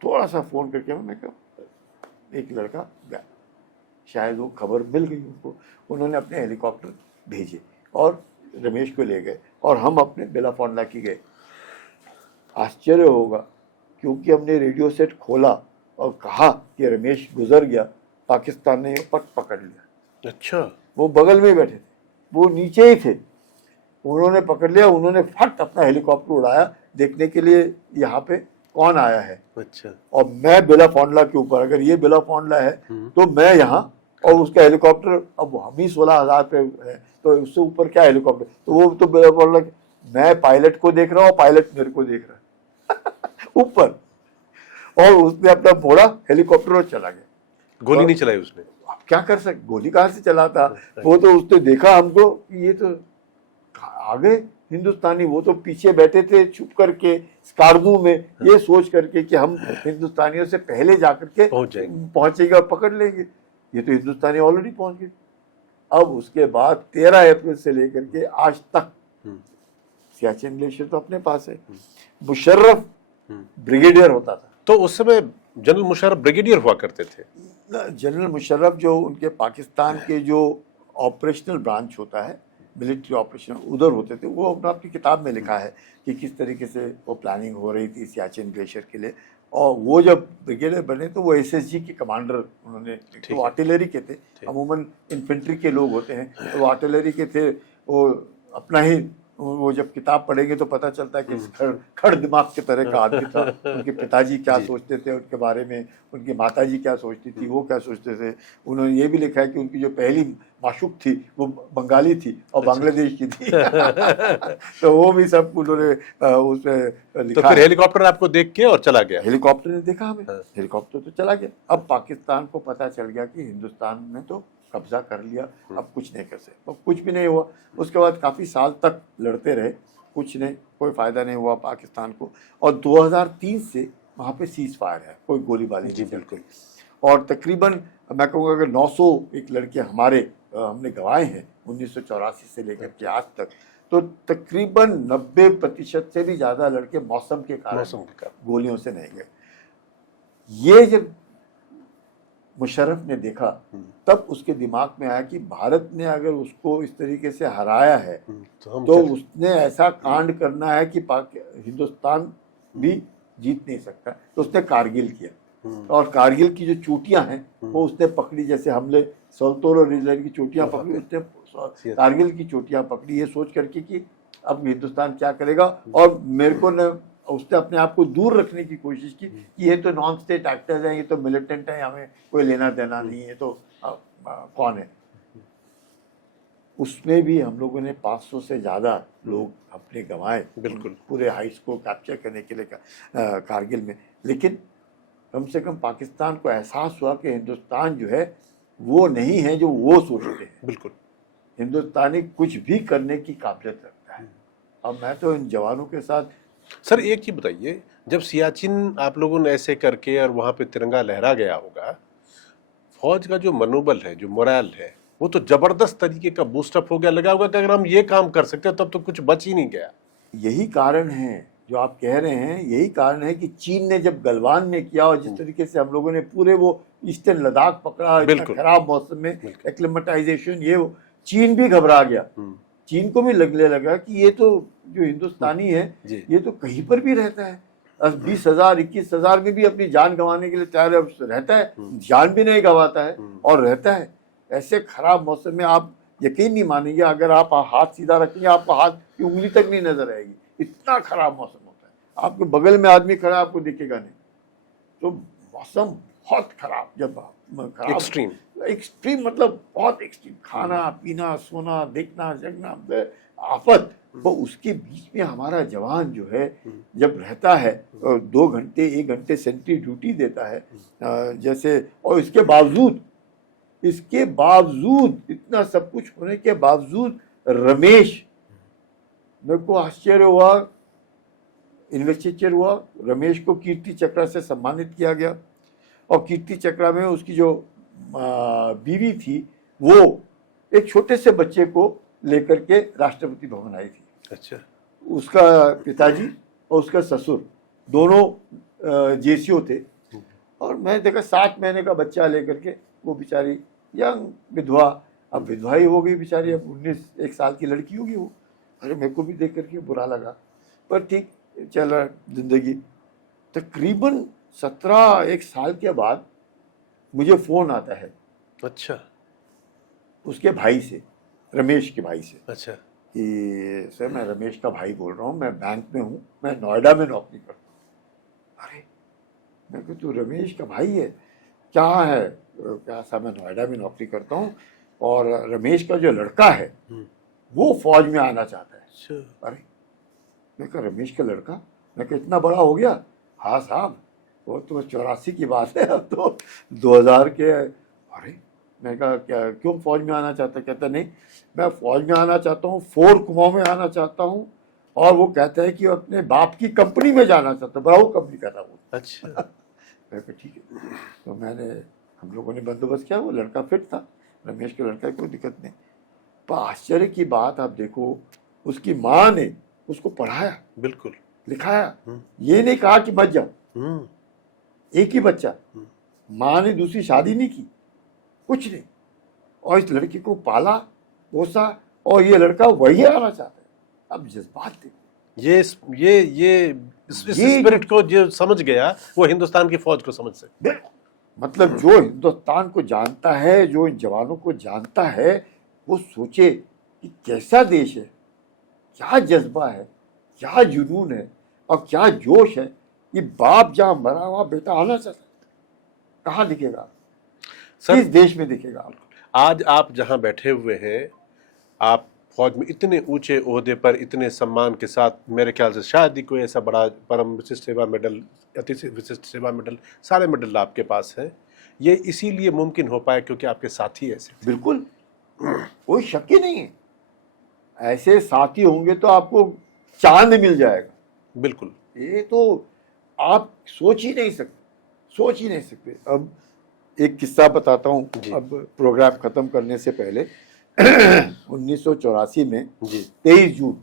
थोड़ा सा फ़ोन करके, मैं कहा एक लड़का गया, शायद वो खबर मिल गई उनको, उन्होंने अपने हेलीकॉप्टर भेजे और रमेश को ले गए, और हम अपने बेलाफोंडला की गए। आश्चर्य होगा, क्योंकि हमने रेडियो सेट खोला और कहा कि रमेश गुजर गया, पाकिस्तान ने पट पकड़ लिया। अच्छा। वो बगल में बैठे थे, वो नीचे ही थे, उन्होंने पकड़ लिया। उन्होंने फट अपना हेलीकॉप्टर उड़ाया देखने के लिए यहाँ पे कौन आया है। अच्छा। और मैं बेलाफोंडला के ऊपर, अगर ये बेलाफोंडला है तो मैं यहाँ, और उसका हेलीकॉप्टर अब हम ही 16,000 पे है, तो उससे ऊपर क्या हेलीकॉप्टर, तो वो तो बोल रहा मैं पायलट को देख रहा हूँ, पायलट मेरे को देख रहा है ऊपर, और उसने अपना मोड़ा हेलीकॉप्टर और चला गया। गोली नहीं चलाई उसने? आप क्या कर सकते, गोली कहाँ से चलाता, वो तो उसने देखा हमको कि ये तो आ गए हिंदुस्तानी, वो तो पीछे बैठे थे छुप करके स्कार्दू में, ये सोच करके कि हम हिंदुस्तानियों से पहले जाकर के पहुंचेंगे और पकड़ लेंगे। ये तो हिंदुस्तानी ऑलरेडी पहुंच गए। अब उसके बाद 13 अप्रैल से लेकर के आज तक सियाचिन ग्लेशियर तो अपने पास है। मुशर्रफ ब्रिगेडियर होता था, तो उस समय जनरल मुशर्रफ ब्रिगेडियर हुआ करते थे। जनरल मुशर्रफ जो उनके पाकिस्तान के जो ऑपरेशनल ब्रांच होता है, मिलिट्री ऑपरेशन उधर होते थे, वो अपनी किताब में लिखा है कि किस तरीके से वो प्लानिंग हो रही थी सियाचिन ग्लेशियर के लिए। और वो जब ब्रिगेडियर बने तो वो एसएसजी के कमांडर उन्होंने, तो आर्टिलरी के थे, अमूमन इन्फेंट्री के लोग होते हैं, तो वो आर्टिलरी के थे। वो अपना ही, वो जब किताब पढ़ेंगे तो पता चलता है कि खड़ दिमाग की तरह का आदमी था। उनके पिताजी क्या सोचते थे उनके बारे में, उनकी माताजी क्या सोचती थी, वो क्या सोचते थे। उन्होंने ये भी लिखा है कि उनकी जो पहली माशूक थी वो बंगाली थी और बांग्लादेश की थी तो वो भी सब उन्होंने उसमें लिखा। तो फिर हेलीकॉप्टर आपको देख के और चला गया? हेलीकॉप्टर ने देखा हमें, हेलीकॉप्टर तो चला गया। अब पाकिस्तान को पता चल गया कि हिंदुस्तान ने तो कब्जा कर लिया, अब कुछ नहीं कर सकते, अब कुछ भी नहीं हुआ। उसके बाद काफ़ी साल तक लड़ते रहे, कुछ नहीं, कोई फ़ायदा नहीं हुआ पाकिस्तान को। और 2003 से वहाँ पे सीज फायर है, कोई गोलीबारी नहीं। बिल्कुल। और तकरीबन मैं कहूँगा अगर 900 एक लड़के हमारे हमने गंवाए हैं 1984 से लेकर के आज तक, तो तकरीबन 90% से भी ज़्यादा लड़के मौसम के कारण गोलियों से नहीं गए। ये जब मुशर्रफ ने देखा तब उसके दिमाग में आया कि भारत ने अगर उसको इस तरीके से हराया है तो उसने ऐसा कांड करना है कि हिंदुस्तान भी जीत नहीं सकता। तो उसने कारगिल किया, और कारगिल की जो चोटियां हैं वो उसने पकड़ी, जैसे हमने सल्तोर और रिजलाइन की चोटियां पकड़ी, उसने कारगिल की चोटियां पकड़ी, ये सोच करके कि अब हिंदुस्तान क्या करेगा। और मेरे को न उसने अपने आप को दूर रखने की कोशिश की कि ये तो नॉन स्टेट एक्टर्स हैं, ये तो मिलिटेंट हैं, हमें कोई लेना देना नहीं है, तो कौन है। उसमें भी हम लोगों ने 500 से ज़्यादा लोग अपने गंवाए, बिल्कुल पूरे हाइट्स को कैप्चर करने के लिए कारगिल में। लेकिन कम से कम पाकिस्तान को एहसास हुआ कि हिंदुस्तान जो है वो नहीं है जो वो सोचते हैं। बिल्कुल, हिंदुस्तानी कुछ भी करने की काबिलियत रखता है। अब मैं तो इन जवानों के साथ। सर एक चीज बताइए, जब सियाचिन आप लोगों ने ऐसे करके और वहां पे तिरंगा लहरा गया होगा, फौज का जो मनोबल है, जो मोरल है, वो तो जबरदस्त तरीके का बूस्टअप हो गया। लगा होगा कि अगर हम ये काम कर सकते हैं तब तो कुछ बच ही नहीं गया। यही कारण है जो आप कह रहे हैं, यही कारण है कि चीन ने जब गलवान में किया और जिस तरीके से हम लोगों ने पूरे वो ईस्टर्न लद्दाख पकड़ा, इतना खराब मौसम में एक्लिमेटाइजेशन, ये वो चीन भी घबरा गया। चीन को भी लगने लगा कि ये तो जो हिंदुस्तानी है ये तो कहीं पर भी रहता है, 20,000 21,000 में भी अपनी जान गंवाने के लिए तैयार रहता है, जान भी नहीं गंवाता है और रहता है। ऐसे खराब मौसम में आप यकीन नहीं मानेंगे, अगर आप हाथ सीधा रखेंगे आपको हाथ की उंगली तक नहीं नजर आएगी, इतना खराब मौसम होता है। आपके बगल में आदमी खड़ा आपको दिखेगा नहीं। तो मौसम बहुत खराब, जब एक्सट्रीम मतलब बहुत एक्सट्रीम, खाना पीना सोना देखना जगना आफत। तो उसके बीच में हमारा जवान जो है जब रहता है 2 घंटे 1 घंटे सेंट्री ड्यूटी देता है जैसे, और इसके बावजूद इतना सब कुछ होने के बावजूद रमेश, मेरे को आश्चर्य हुआ, इन्वेस्टिचर हुआ, रमेश को कीर्ति चक्र से सम्मानित किया गया। और कीर्ति चक्र में उसकी जो बीवी थी वो एक छोटे से बच्चे को लेकर के राष्ट्रपति भवन आई थी। अच्छा। उसका पिताजी और उसका ससुर दोनों जेसीओ थे, और मैं देखा 7 महीने का बच्चा लेकर के वो बेचारी यंग विधवा, अब विधवा ही हो गई बेचारी, अब 19 साल की लड़की होगी वो। अरे मेरे को भी देख करके बुरा लगा, पर ठीक चल रहा जिंदगी। तकरीबन 17 साल के बाद मुझे फोन आता है। अच्छा। उसके भाई से, रमेश के भाई से। अच्छा। कि सर मैं रमेश का भाई बोल रहा हूँ, मैं बैंक में हूँ, मैं नोएडा में नौकरी करता हूँ। अरे मैं कहूँ तू रमेश का भाई है, क्या है, क्या सा, मैं नोएडा में नौकरी करता हूँ और रमेश का जो लड़का है वो फौज में आना चाहता है। अरे मैं कहा रमेश का लड़का, मैं कहा इतना बड़ा हो गया? हाँ साहब वो तो 84 की बात है, अब तो 2000 के। अरे मैं कहा क्या, क्यों फौज में आना चाहता है? कहता नहीं मैं फौज में आना चाहता हूँ, फोर्ट कुमाऊं में आना चाहता हूँ, और वो कहता है कि अपने बाप की कंपनी में जाना चाहता है, बड़ा कंपनी का था वो। अच्छा। मैं कहा ठीक है। तो हम लोगों ने बंदोबस्त किया, वो लड़का फिट था, रमेश के लड़का, कोई दिक्कत नहीं। पर आश्चर्य की बात आप देखो, उसकी माँ ने उसको पढ़ाया, बिल्कुल लिखाया, ये नहीं कहा कि मत जाओ। एक ही बच्चा, माँ ने दूसरी शादी नहीं की, कुछ नहीं, और इस लड़की को पाला पोसा, और ये लड़का वही आना चाहता है। अब जज्बात देखो, ये इस स्पिरिट को जो समझ गया वो हिंदुस्तान की फौज को समझ सकते। मतलब जो हिंदुस्तान को जानता है, जो इन जवानों को जानता है, वो सोचे कि कैसा देश है, क्या जज्बा है, क्या जुनून है और क्या जोश है कि बाप जहां मरा हुआ बेटा आना चाहता है। कहाँ दिखेगा सर, किस देश में दिखेगा? आज आप जहां बैठे हुए हैं, आप फौज में इतने ऊंचे ओहदे पर इतने सम्मान के साथ, मेरे ख्याल से शायद ही कोई ऐसा बड़ा परम विशिष्ट सेवा मेडल, अति विशिष्ट सेवा मेडल, सारे मेडल आपके पास है। ये इसीलिए मुमकिन हो पाया क्योंकि आपके साथी ऐसे थे। बिल्कुल, कोई शक ही नहीं है। ऐसे साथी होंगे तो आपको चांद मिल जाएगा। बिल्कुल, ये तो आप सोच ही नहीं सकते। अब एक किस्सा बताता हूँ, अब प्रोग्राम खत्म करने से पहले 1984 में जी 23 जून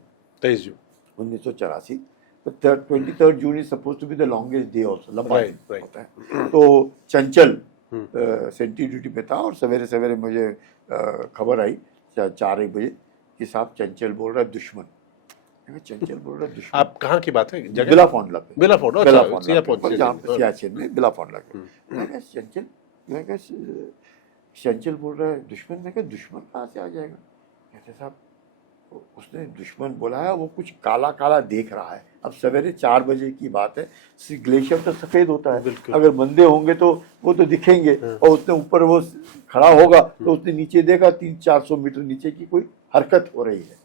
1984, तो 23rd June is suppose to be the longest day also, लंबा दिन होता है। तो चंचल सेंट्री ड्यूटी पे था, और सवेरे सवेरे मुझे खबर आई 4 बजे कि साहब चंचल बोल रहा है दुश्मन। चंचल बोल रहा है दुश्मन। आप कहाँ की बात है? बिलाफोंडला पे, सियाचिन में बिलाफोंडला पे। मैं कहा चंचल बोल रहा है दुश्मन। मैं कहा दुश्मन कहाँ से आ जाएगा? कहते साहब उसने दुश्मन बोला है, वो कुछ काला काला देख रहा है। अब सवेरे 4 बजे की बात है, ग्लेशियर तो सफेद होता है, अगर मंदे होंगे तो वो तो दिखेंगे, और उसने ऊपर वो खड़ा होगा तो उसने नीचे देखा 300-400 मीटर नीचे की कोई हरकत हो रही है।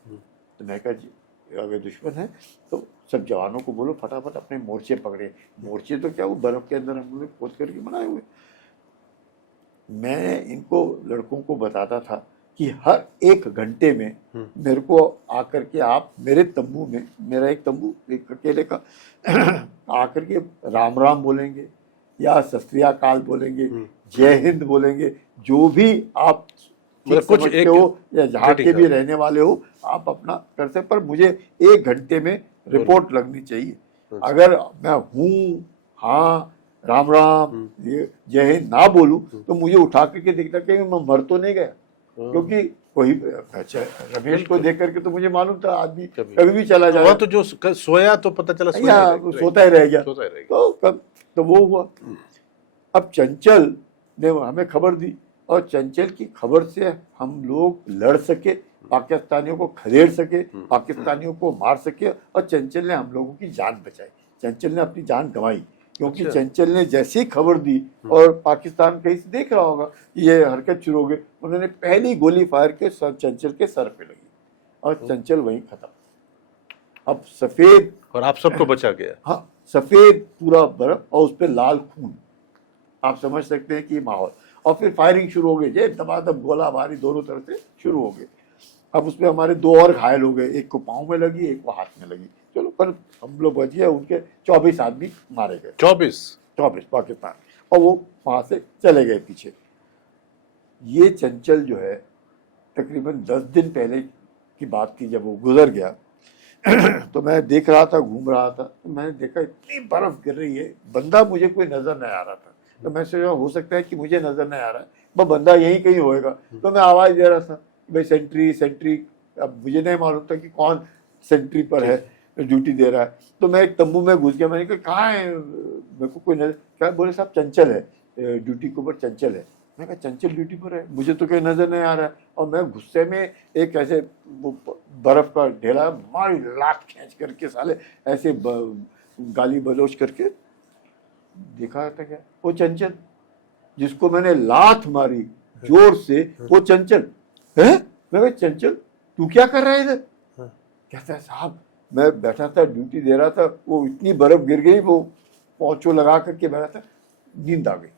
तो मैं कहा जी अगर दुश्मन है तो सब जवानों को बोलो फटाफट अपने मोर्चे पकड़े। मोर्चे तो क्या, वो बर्फ के अंदर हम लोग खोद करके बनाए हुए। मैं इनको लड़कों को बताता था कि हर 1 घंटे में मेरे को आकर के आप मेरे तंबू में, मेरा एक तंबू एक अकेले का, आकर के राम राम बोलेंगे या सत श्री अकाल बोलेंगे, जय हिंद बोलेंगे, जो भी आप कुछ हो या जहाँ के भी रहने वाले हो, आप अपना करते। पर मुझे 1 घंटे में रिपोर्ट लगनी चाहिए। अगर मैं हूँ, हाँ, राम राम, ये जय हिंद ना बोलूं तो मुझे उठा करके देखता कि मैं मर तो नहीं गया, क्योंकि कोई रमेश को देख करके तो मुझे मालूम था आदमी कभी भी चला जाएगा। तो जो सोया तो पता चला सोता ही रह गया। तो वो हुआ। अब चंचल ने हमें खबर दी, और चंचल की खबर से हम लोग लड़ सके, पाकिस्तानियों को खदेड़ सके, पाकिस्तानियों को मार सके, और चंचल ने हम लोगों की जान बचाई। चंचल ने अपनी जान गंवाई, क्योंकि चंचल ने जैसे ही खबर दी, और पाकिस्तान कहीं से देख रहा होगा कि ये हरकत शुरू हो गई, उन्होंने पहली गोली फायर के चंचल के सर पे लगी, और चंचल वहीं खत्म। अब सफेद, और आप सबको बचा गया। हाँ, सफेद पूरा बर्फ और उस पर लाल खून। आप समझ सकते हैं कि माहौल। और फिर फायरिंग शुरू हो गई, जे दबादब गोलाबारी दोनों तरफ से शुरू हो गई। अब उसमें हमारे 2 और घायल हो गए, एक को पाँव में लगी, एक को हाथ में लगी। चलो, पर हम लोग बच गए, उनके 24 आदमी मारे गए। 24 पाकिस्तान, और वो वहां से चले गए पीछे। ये चंचल जो है तकरीबन 10 दिन पहले की बात थी, जब वो गुजर गया। तो मैं देख रहा था, घूम रहा था, तो मैंने देखा इतनी बर्फ गिर रही है, बंदा मुझे कोई नजर नहीं आ रहा था। तो मैं सोचा हो सकता है कि मुझे नजर नहीं आ रहा है, वो बंदा यहीं कहीं होएगा। तो मैं आवाज दे रहा था, भाई सेंट्री। अब मुझे नहीं मालूम था कि कौन सेंट्री पर है, ड्यूटी दे रहा है। तो मैं एक तंबू में घुस गया। मैंने कहा कहाँ है, मेरे को कोई नजर, क्या बोले साहब चंचल है ड्यूटी के ऊपर, चंचल है। मैं कहा चंचल ड्यूटी पर है, मुझे तो कोई नजर नहीं आ रहा है। और मैं गुस्से में एक ऐसे बर्फ का ढेला मारी, लात खींच करके साले ऐसे गाली बलोच करके देखा था क्या, वो चंचल जिसको मैंने लात मारी जोर से, वो चंचल है। मैं कहा, चंचल तू क्या कर रहा है इधर? कहता है साहब मैं बैठा था, ड्यूटी दे रहा था, वो इतनी बर्फ गिर गई, वो पोंचो लगा करके बैठा था, नींद आ गई।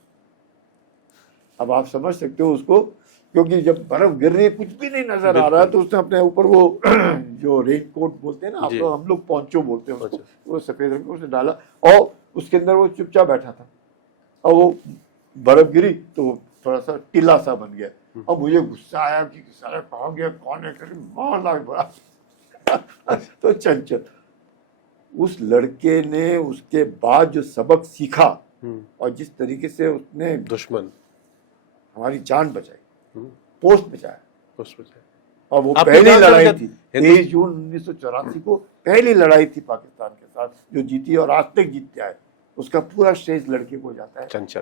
अब आप समझ सकते हो उसको, क्योंकि जब बर्फ गिर रही है कुछ भी नहीं नजर आ रहा है, तो उसने अपने ऊपर वो जो रेन कोट बोलते हैं ना आप लोग, हम लोग पोंचो बोलते हैं उसको, वो सफेद रंग का उसने डाला और उसके अंदर वो चुपचाप बैठा था। और वो बर्फ गिरी तो थोड़ा सा टीला सा बन गया। और मुझे गुस्सा आया कि सारा कहाँ गया, कौन है करके मार लाग बड़ा। तो चंचल, उस लड़के ने उसके बाद जो सबक सीखा और जिस तरीके से उसने दुश्मन हमारी जान बचाई, पोस्ट बचाया, और वो आपने पहली कहा था लड़ाई शायद थी 23 जून 1984 को, पहली लड़ाई थी पाकिस्तान के साथ जो जीती और आज तक जीतते आए। उसका पूरा श्रेय लड़के को जाता है चंचल।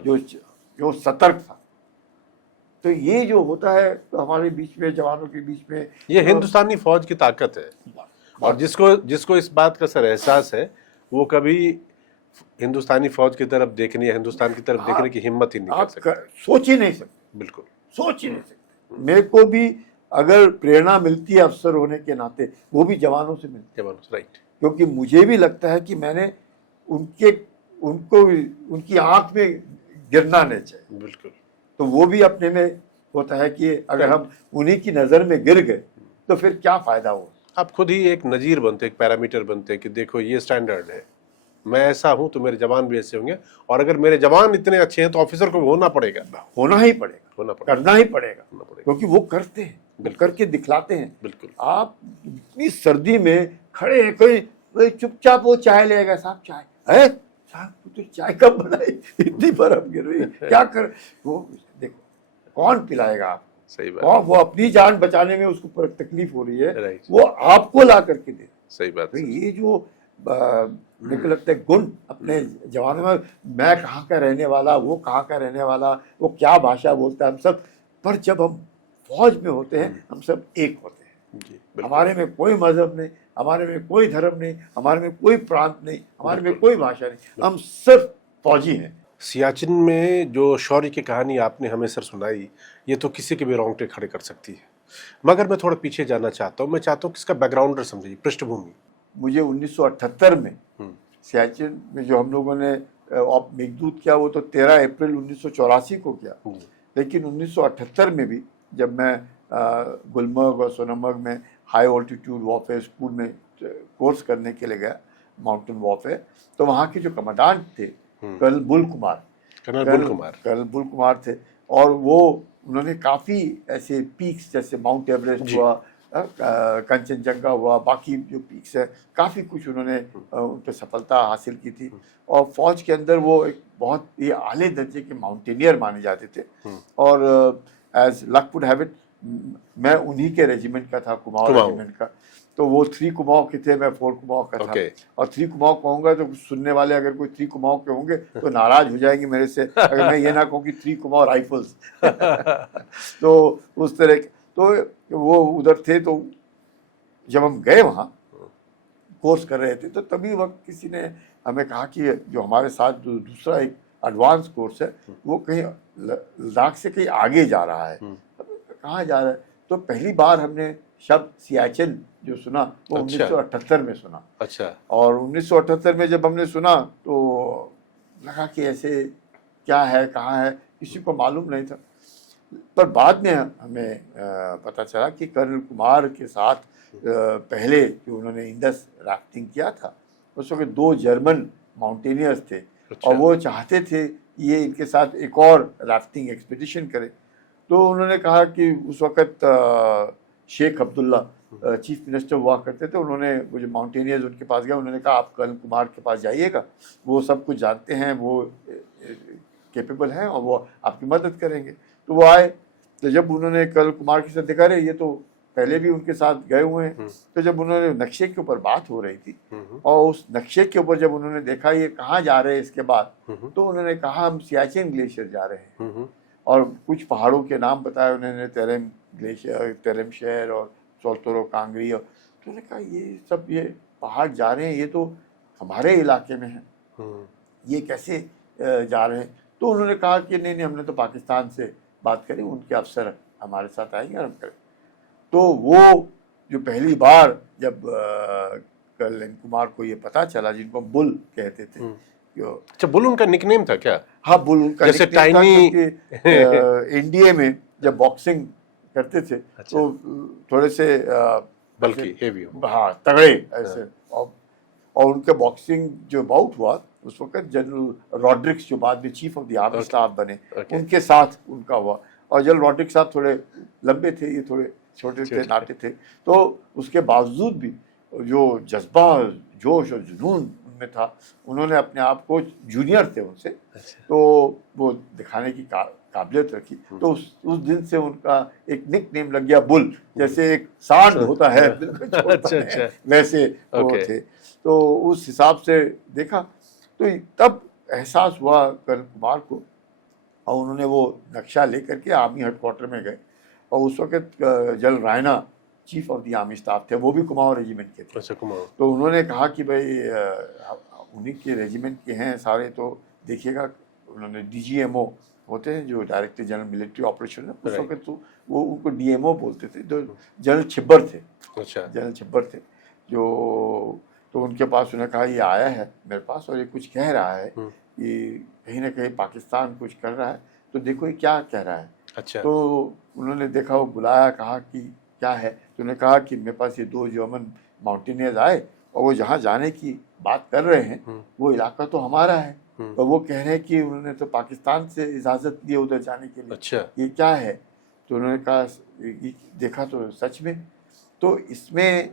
जो सतर्क था। तो ये जो होता है तो हमारे बीच में, जवानों के बीच में, ये हिंदुस्तानी फौज की ताकत है। और जिसको इस बात का सर एहसास है, वो कभी हिंदुस्तानी फौज की तरफ देखने या हिंदुस्तान की तरफ देखने की हिम्मत ही नहीं कर सकते। सोच ही नहीं सकते, बिल्कुल सोच ही नहीं सकते। मेरे को भी अगर प्रेरणा मिलती है अफसर होने के नाते, वो भी जवानों से मिलती है। जवानों से, राइट। क्योंकि मुझे भी लगता है कि मैंने उनको उनकी आंख में गिरना नहीं चाहिए। बिल्कुल। तो वो भी अपने में होता है कि अगर हम उन्हीं की नजर में गिर गए तो फिर क्या फायदा हो। आप खुद ही एक नजीर बनते, एक पैरामीटर बनते कि देखो ये स्टैंडर्ड है, मैं ऐसा हूं तो मेरे जवान भी ऐसे होंगे, और अगर मेरे जवान इतने अच्छे हैं तो ऑफिसर को होना पड़ेगा, होना ही पड़ेगा, करना ही पड़ेगा, क्योंकि वो करते हैं, करके दिखलाते हैं। बिल्कुल। आप इतनी सर्दी में खड़े हैं, कोई चुपचाप वो चाय लेगा, साहब चाय है, साहब तू तो चाय कब बनाई, इतनी बर्फ गिर रही है, क्या कर, वो देखो कौन पिलाएगा आपको? सही बात। वो अपनी जान बचाने में उसको तकलीफ हो रही है, वो आपको ला करके दे। सही बात। तो ये जो मेरे को लगता है गुण अपने जवानों में, मैं कहाँ का रहने वाला, वो कहाँ का रहने वाला, वो क्या भाषा बोलता है, हम सब, पर जब हम फौज में होते हैं हम सब एक होते हैं। हमारे में कोई मजहब नहीं, हमारे में कोई धर्म नहीं, हमारे में कोई प्रांत नहीं, हमारे में कोई भाषा नहीं, हम सिर्फ फौजी हैं। सियाचिन में जो शौर्य की कहानी आपने हमें सर सुनाई, ये तो किसी के भी रोंगटे खड़े कर सकती है। मगर मैं थोड़ा पीछे जाना चाहता हूँ, मैं चाहता हूँ कि इसका बैकग्राउंडर समझिए, पृष्ठभूमि। मुझे 1978 में सियाचिन में जो हम लोगों ने मेघदूत किया, वो तो 13 अप्रैल 1984 को किया, लेकिन 1978 में भी जब मैं गुलमर्ग और सोनमर्ग में हाई ऑल्टीट्यूड वॉरफेयर स्कूल में कोर्स करने के लिए गया, माउंटेन वॉरफेयर, तो वहाँ के जो कमांडेंट थे कर्नल बुल कुमार थे, और वो उन्होंने काफ़ी ऐसे पीक्स जैसे माउंट एवरेस्ट हुआ, कंचनजंगा हुआ, बाकी जो पीक्स है, काफ़ी कुछ उन्होंने उन पर सफलता हासिल की थी। और फौज के अंदर वो एक बहुत ही आले दर्जे के माउंटेनियर माने जाते थे। और as luck would have it, मैं उन्हीं के रेजिमेंट का था, कुमाऊं रेजिमेंट का। तो वो 3 कुमाऊं के थे, मैं 4 कुमाऊं का था। और 3 कुमाऊं कहूँगा तो सुनने वाले अगर कोई 3 कुमाऊं के होंगे तो नाराज हो जाएंगे मेरे से, अगर मैं ये ना कहूँ कि 3 कुमाऊं राइफल्स। तो उस तरह तो वो उधर थे। तो जब हम गए वहाँ कोर्स कर रहे थे, तो तभी वक्त किसी ने हमें कहा कि जो हमारे साथ जो दूसरा एक एडवांस कोर्स है, वो कहीं लद्दाख से कहीं आगे जा रहा है। कहाँ जा रहा है? तो पहली बार हमने शब्द सियाचिन जो सुना वो 1978 में सुना। अच्छा। और 1978 में जब हमने सुना तो लगा कि ऐसे क्या है, कहाँ है, किसी को मालूम नहीं था। पर बाद में हमें पता चला कि कर्नल कुमार के साथ पहले जो उन्होंने इंडस राफ्टिंग किया था, उस वक्त 2 जर्मन माउंटेनियर्स थे। अच्छा। और वो चाहते थे कि ये इनके साथ एक और राफ्टिंग एक्सपीडिशन करे। तो उन्होंने कहा कि उस वक़्त शेख अब्दुल्ला चीफ मिनिस्टर हुआ करते थे, उन्होंने वो जो माउंटेनियर्स उनके पास गया, उन्होंने कहा आप कर्नल कुमार के पास जाइएगा, वो सब कुछ जानते हैं, वो कैपेबल हैं और वो आपकी मदद करेंगे। तो वो आए। तो जब उन्होंने कर्नल कुमार के साथ देखा, रहे ये तो पहले भी उनके साथ गए हुए हैं, तो जब उन्होंने नक्शे के ऊपर बात हो रही थी और उस नक्शे के ऊपर जब उन्होंने देखा ये कहाँ जा रहे हैं इसके बाद, तो उन्होंने कहा हम सियाचिन ग्लेशियर जा रहे हैं। और कुछ पहाड़ों के नाम बताए उन्होंने, तेरेम ग्लेशियर, तेरेम शहर और सोल्तोरो कांगरी। और तो उन्होंने कहा ये सब ये पहाड़ जा रहे हैं, ये तो हमारे इलाके में है, ये कैसे जा रहे हैं? तो उन्होंने कहा कि नहीं नहीं, हमने तो पाकिस्तान से बात करी, उनके अफसर हमारे साथ आएंगे और हम करें। तो वो जो पहली बार जब कल्याण कुमार को ये पता चला, जिनको बुल कहते थे, अच्छा, बुल उनका निकनेम था क्या? हाँ, बुल उनका जैसे निकनेम था, टाइनी क्योंकि इंडिया में जब बॉक्सिंग करते थे अच्छा। तो थोड़े से बल्कि हेवी हो, हाँ, तगड़े ऐसे। और उनके बॉक्सिंग जो बाउट हुआ उस वक्त जनरल रॉड्रिक्स, जो बाद में chief of the army staff बने, उनके साथ उनका हुआ। और जनरल रॉड्रिक्स साहब थोड़े लंबे थे, ये थोड़े छोटे थे, नाटे थे। तो उसके बावजूद भी जो जज्बा, जोश और जुनून उनमें था, उन्होंने अपने आप को, जूनियर थे उनसे, तो वो दिखाने की काबिलियत रखी। तो उस दिन से उनका एक निक नेम लग गया बुल, जैसे एक सांड होता है बिल्कुल छोटा है, वैसे वो थे। तो उस हिसाब से देखा तो तब एहसास हुआ करण कुमार को, और उन्होंने वो नक्शा लेकर के आर्मी हेडक्वार्टर में गए। और उस वक्त general Raina chief of the army staff थे, वो भी कुमाऊं रेजिमेंट के थे। तो उन्होंने कहा कि भाई उन्हीं के रेजिमेंट के हैं सारे, तो देखिएगा, उन्होंने DGMO होते हैं जो डायरेक्टर जनरल मिलिट्री ऑपरेशन, उस वक्त तो वो उनको DMO बोलते थे, जो जनरल छिब्बर थे। अच्छा, जनरल छिब्बर थे जो, तो उनके पास उन्होंने कहा ये आया है मेरे पास और ये कुछ कह रहा है कि कहीं ना कहीं पाकिस्तान कुछ कर रहा है, तो देखो ये क्या कह रहा है। अच्छा। तो उन्होंने देखा, वो बुलाया, कहा कि क्या है। तो उन्होंने कहा कि मेरे पास ये 2 जर्मन माउंटेनियर्स आए और वो जहाँ जाने की बात कर रहे हैं वो इलाका तो हमारा है, और वो कह रहे हैं कि उन्होंने तो पाकिस्तान से इजाज़त ली उधर जाने के लिए। अच्छा, ये क्या है। तो उन्होंने कहा, देखा तो सच में, तो इसमें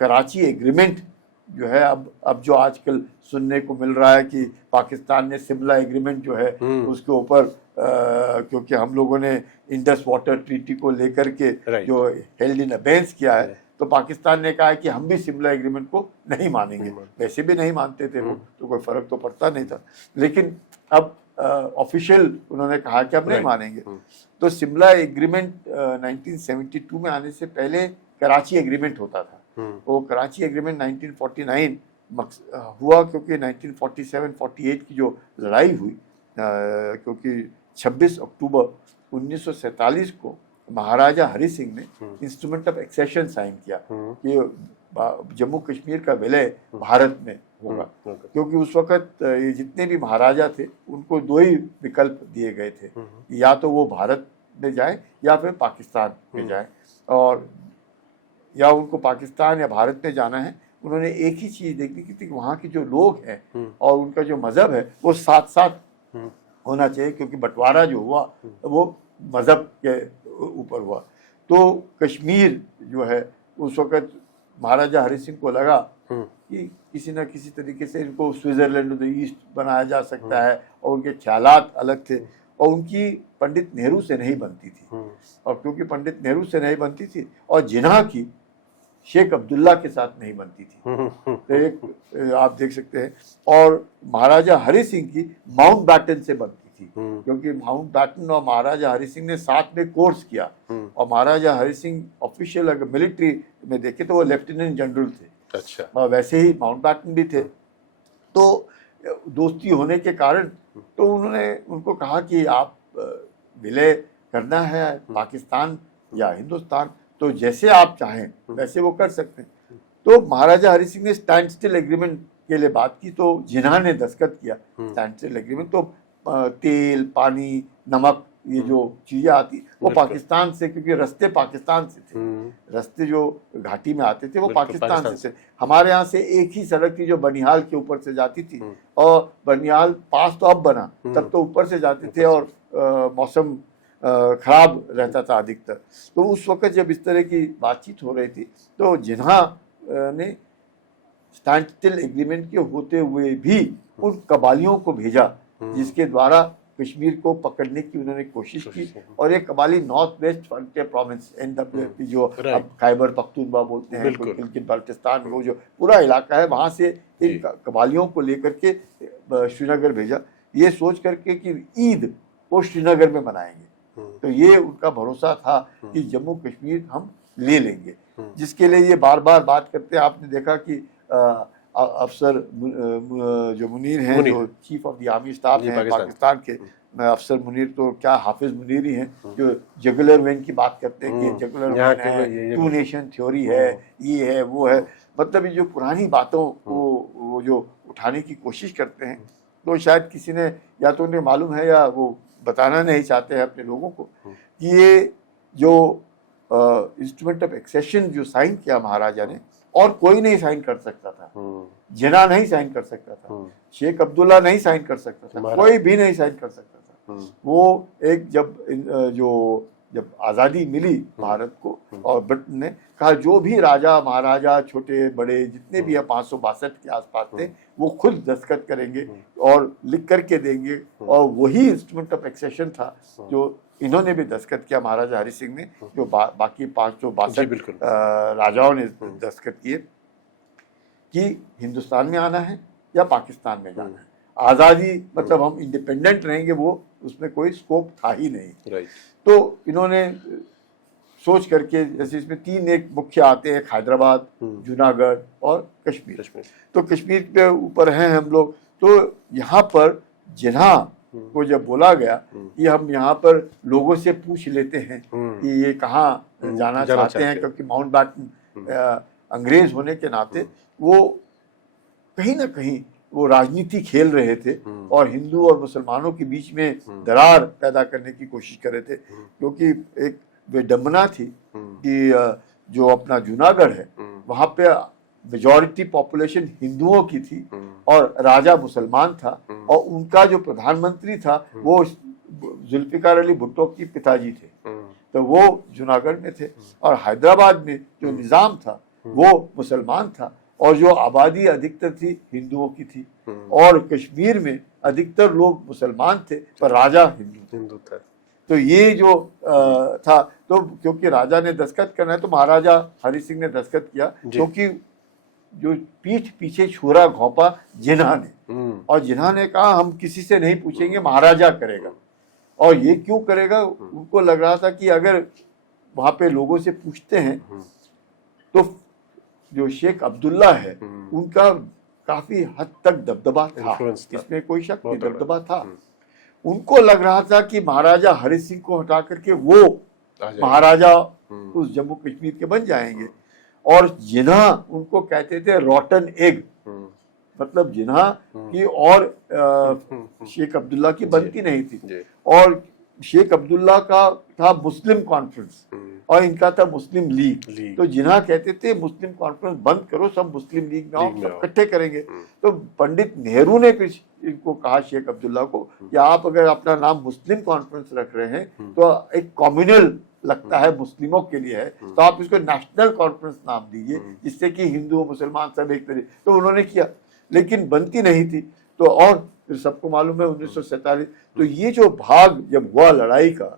कराची एग्रीमेंट जो है, अब जो आजकल सुनने को मिल रहा है कि पाकिस्तान ने शिमला एग्रीमेंट जो है उसके ऊपर, क्योंकि हम लोगों ने इंडस वाटर ट्रीटी को लेकर के जो हेल्ड इन अबेंस किया है, तो पाकिस्तान ने कहा है कि हम भी शिमला एग्रीमेंट को नहीं मानेंगे। वैसे भी नहीं मानते थे वो, तो कोई फर्क तो पड़ता नहीं था, लेकिन अब ऑफिशियल उन्होंने कहा कि अब नहीं मानेंगे। तो शिमला एग्रीमेंट 1972 में आने से पहले कराची एग्रीमेंट होता था। वो कराची एग्रीमेंट 1949 हुआ, क्योंकि 1947-48 की जो लड़ाई हुई, क्योंकि 26 अक्टूबर 1947 को महाराजा हरि सिंह ने इंस्ट्रूमेंट ऑफ एक्सेशन साइन किया कि जम्मू कश्मीर का विलय भारत में होगा। क्योंकि उस वक्त ये जितने भी महाराजा थे उनको 2 ही विकल्प दिए गए थे, या तो वो भारत में जाए या फिर पाकिस्तान में जाए, और या उनको पाकिस्तान या भारत में जाना है। उन्होंने एक ही चीज़ देखनी की थी कि वहाँ के जो लोग हैं और उनका जो मज़हब है वो साथ साथ होना चाहिए, क्योंकि बंटवारा जो हुआ वो मज़हब के ऊपर हुआ। तो कश्मीर जो है, उस वक़्त महाराजा हरि सिंह को लगा कि किसी न किसी तरीके से इनको स्विट्ज़रलैंड ऑफ द ईस्ट बनाया जा सकता है, और उनके ख्यालात अलग थे, और उनकी पंडित नेहरू से नहीं बनती थी। और क्योंकि पंडित नेहरू से नहीं बनती थी और जिन्ना की शेख अब्दुल्ला के साथ नहीं बनती थी, तो एक आप देख सकते हैं। और महाराजा हरि सिंह की माउंट बैटन से बनती थी, क्योंकि माउंट बैटन और महाराजा हरि सिंह ने साथ में कोर्स किया, और महाराजा हरि सिंह ऑफिशियल अगर मिलिट्री में देखे तो वो लेफ्टिनेंट जनरल थे। अच्छा, वैसे ही माउंट बैटन भी थे। तो दोस्ती होने के कारण तो उन्होंने उनको कहा कि आप विलय करना है पाकिस्तान या हिंदुस्तान, तो जैसे आप चाहें वैसे वो कर सकते हैं। तो महाराजा हरि सिंह ने स्टैंड स्टिल एग्रीमेंट के लिए बात की, तो जिन्ना ने दस्तखत किया स्टैंड स्टिल एग्रीमेंट। तो तेल, पानी, नमक, ये जो चीज़ें आती वो पाकिस्तान से, क्योंकि रास्ते पाकिस्तान से थे, रास्ते जो घाटी में आते थे वो पाकिस्तान से थे। हमारे यहाँ से एक ही सड़क थी जो बनिहाल के ऊपर से जाती थी, और बनिहाल पास तो अब बना, तब तो ऊपर से जाते थे, और मौसम खराब रहता था अधिकतर। तो उस वक्त जब इस तरह की बातचीत हो रही थी, तो जिन्ना ने स्टैंड स्टिल एग्रीमेंट के होते हुए भी उन कबालियों को भेजा, जिसके द्वारा कश्मीर को पकड़ने की उन्होंने कोशिश की। और ये कबाली north west frontier province NWP जो अब खैबर पख्तूनख्वा बोलते हैं, गिलगित बाल्टिस्तान, वो जो पूरा इलाका है, वहाँ से इन कबालियों को लेकर के श्रीनगर भेजा, ये सोच करके कि ईद वो श्रीनगर में मनाएंगे। तो ये उनका भरोसा था कि जम्मू कश्मीर हम ले लेंगे, जिसके लिए ये बार बार बात करते हैं। आपने देखा कि अफसर जो मुनीर हैं, जो chief of the army staff हैं पाकिस्तान के, अफसर मुनीर तो क्या, हाफिज मुनीर ही हैं, जो जगुलर वेन की बात करते हैं कि जगुलर वेन है, टू नेशन थ्योरी है, ये है वो है, मतलब ये जो पुरानी बातों को वो जो उठाने की कोशिश करते हैं, तो शायद किसी ने, या तो उन्हें मालूम है या वो बताना नहीं चाहते हैं अपने लोगों को कि ये जो इंस्ट्रूमेंट ऑफ एक्सेशन जो साइन किया महाराजा ने, और कोई नहीं साइन कर सकता था, जिन्ना नहीं साइन कर सकता था, शेख अब्दुल्ला नहीं साइन कर सकता था, कोई भी नहीं साइन कर सकता था। वो एक जब आज़ादी मिली भारत को और ब्रिटेन ने कहा जो भी राजा महाराजा छोटे बड़े जितने भी है 562 के आसपास थे, वो खुद दस्तखत करेंगे और लिख करके देंगे, और वही इंस्ट्रूमेंट ऑफ एक्सेशन था जो इन्होंने भी दस्तखत किया, महाराजा हरि सिंह ने, जो बाकी 562 राजाओं ने दस्तखत किए कि हिंदुस्तान में आना है या पाकिस्तान में जाना है, आज़ादी मतलब हम इंडिपेंडेंट रहेंगे, वो उसमें कोई स्कोप था ही नहीं। तो इन्होंने सोच करके, जैसे इसमें 3 एक मुख्य आते हैं, हैदराबाद, जूनागढ़ और कश्मीर। तो कश्मीर के ऊपर हैं हम लोग, तो यहाँ पर जिन्ना को जब बोला गया कि हम यहाँ पर लोगों से पूछ लेते हैं कि ये कहाँ जाना चाहते हैं, क्योंकि माउंटबेटन अंग्रेज होने के नाते वो कहीं ना कहीं वो राजनीति खेल रहे थे और हिंदू और मुसलमानों के बीच में दरार पैदा करने की कोशिश कर रहे थे, क्योंकि एक विडंबना थी कि जो अपना जूनागढ़ है वहाँ पे मेजॉरिटी पॉपुलेशन हिंदुओं की थी और राजा मुसलमान था, और उनका जो प्रधानमंत्री था वो जुल्फिकार अली भुट्टो की पिताजी थे, तो वो जूनागढ़ में थे, और हैदराबाद में जो निज़ाम था वो मुसलमान था, और जो आबादी अधिकतर थी हिंदुओं की थी, और कश्मीर में अधिकतर लोग मुसलमान थे पर राजा हिंदू था। तो ये जो था, तो क्योंकि राजा ने दस्तखत करना है तो महाराजा हरि सिंह ने दस्तखत किया, क्योंकि जो पीठ पीछे छुरा घोंपा जिन्ना ने, और जिन्ना ने कहा हम किसी से नहीं पूछेंगे, महाराजा करेगा। और ये क्यों करेगा, उनको लग रहा था कि अगर वहां पे लोगों से पूछते हैं तो जो शेख अब्दुल्ला है उनका काफी हद तक दबदबा था, इसमें कोई शक नहीं, दबदबा था। उनको लग रहा था कि महाराजा हरि सिंह को हटा करके वो महाराजा उस जम्मू कश्मीर के बन जाएंगे, और जिन्ना उनको कहते थे रॉटन एग, मतलब जिन्ना की और शेख अब्दुल्ला की बनती नहीं थी, और शेख अब्दुल्ला का था मुस्लिम कॉन्फ्रेंस और इनका था मुस्लिम लीग। तो जिन्ना कहते थे मुस्लिम कॉन्फ्रेंस बंद करो, सब मुस्लिम लीग में आओ, सब इकट्ठे करेंगे। तो पंडित नेहरू ने फिर इनको कहा, शेख अब्दुल्ला को, कि आप अगर अपना नाम मुस्लिम कॉन्फ्रेंस रख रहे हैं तो एक कम्युनल लगता है, मुस्लिमों के लिए है, तो आप इसको नेशनल कॉन्फ्रेंस नाम दीजिए, जिससे कि हिंदू मुसलमान सब एक तरीके। तो उन्होंने किया, लेकिन बनती नहीं थी। तो और फिर सबको मालूम है 1947, तो ये जो भाग जब हुआ लड़ाई का,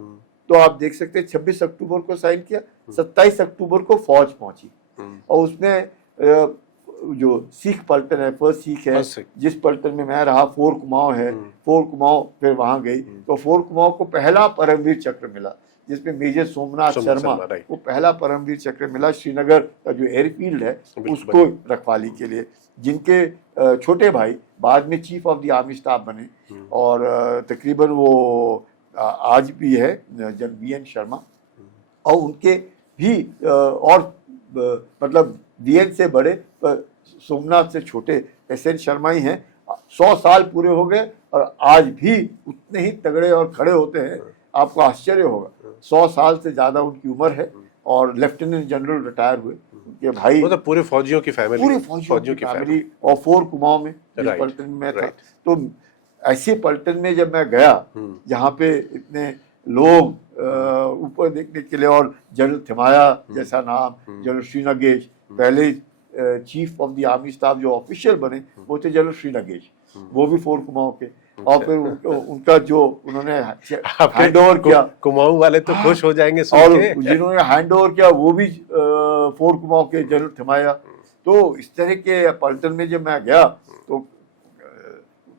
तो आप देख सकते हैं 26 अक्टूबर को साइन किया, 27 अक्टूबर को फौज पहुंची, और उसमें जो सिख पलटन है, फर्स्ट सिख है, जिस पलटन में मैं रहा, फोर कुमाऊं है, फोर कुमाऊं फिर वहां गई, तो फोर कुमाऊं को पहला परमवीर चक्र मिला, जिसमें मेजर सोमनाथ शर्मा को पहला परमवीर चक्र मिला। श्रीनगर का जो एयरफील्ड है उसको रखवाली के लिए, जिनके छोटे भाई बाद में chief of the army staff बने, और तकरीबन वो आज भी है जन वीएन शर्मा, और उनके भी और मतलब वीएन से बड़े सोमनाथ से छोटे एसएन शर्मा ही हैं। 100 साल पूरे हो गए और आज भी उतने ही तगड़े और खड़े होते हैं, आपको आश्चर्य होगा। 100 साल से ज्यादा उनकी उम्र है, और लेफ्टिनेंट जनरल रिटायर हुए उनके भाई, मतलब पूरे फौजियों की फैमिली, पूरे फौजियों की फैमिली, और फोर कुमाऊं में जिस पलटन में था। तो ऐसे पलटन में जब मैं गया जहाँ पे इतने लोग ऊपर देखने के लिए, और जनरल थिमाया जैसा नाम, जनरल श्रीनगेश, पहले chief of the army staff जो ऑफिशियल बने वो थे जनरल श्रीनगेश, वो भी फोर कुमाऊं के, और फिर उनका जो उन्होंने हैंड ओवर किया, कुमाऊं वाले तो खुश हो जाएंगे सुन और के। जिन्होंने हैंड ओवर किया वो भी फोर कुमाऊं के जनरल थिमाया। तो इस तरह के पलटन में जब मैं गया तो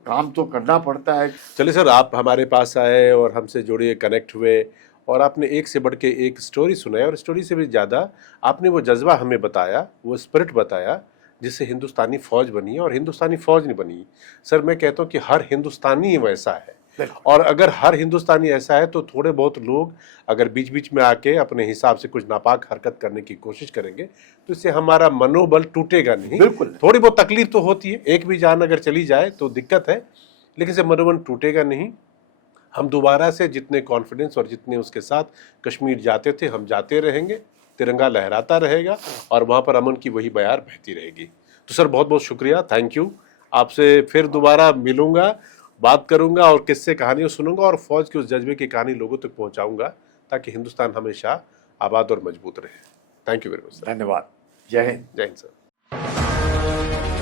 काम तो करना पड़ता है। चलिए सर, आप हमारे पास आए और हमसे जुड़े, कनेक्ट हुए, और आपने एक से बढ़ के एक स्टोरी सुनाई, और स्टोरी से भी ज़्यादा आपने वो जज्बा हमें बताया, वो स्पिरिट बताया जिससे हिंदुस्तानी फौज बनी है, और हिंदुस्तानी फौज नहीं बनी। सर मैं कहता हूँ कि हर हिंदुस्तानी वैसा है, और अगर हर हिंदुस्तानी ऐसा है तो थोड़े बहुत लोग अगर बीच बीच में आके अपने हिसाब से कुछ नापाक हरकत करने की कोशिश करेंगे तो इससे हमारा मनोबल टूटेगा नहीं। बिल्कुल। थोड़ी बहुत तकलीफ तो होती है, एक भी जान अगर चली जाए तो दिक्कत है, लेकिन इससे मनोबल टूटेगा नहीं। हम दोबारा से जितने कॉन्फिडेंस और जितने उसके साथ कश्मीर जाते थे हम जाते रहेंगे, तिरंगा लहराता रहेगा और वहाँ पर अमन की वही बयार बहती रहेगी। तो सर बहुत बहुत शुक्रिया, थैंक यू। आपसे फिर दोबारा मिलूंगा, बात करूंगा और किस्से कहानियां सुनूंगा और फौज के उस जज्बे की कहानी लोगों तक पहुंचाऊंगा ताकि हिंदुस्तान हमेशा आबाद और मजबूत रहे। Thank you very much. धन्यवाद। जय हिंद। जय हिंद सर।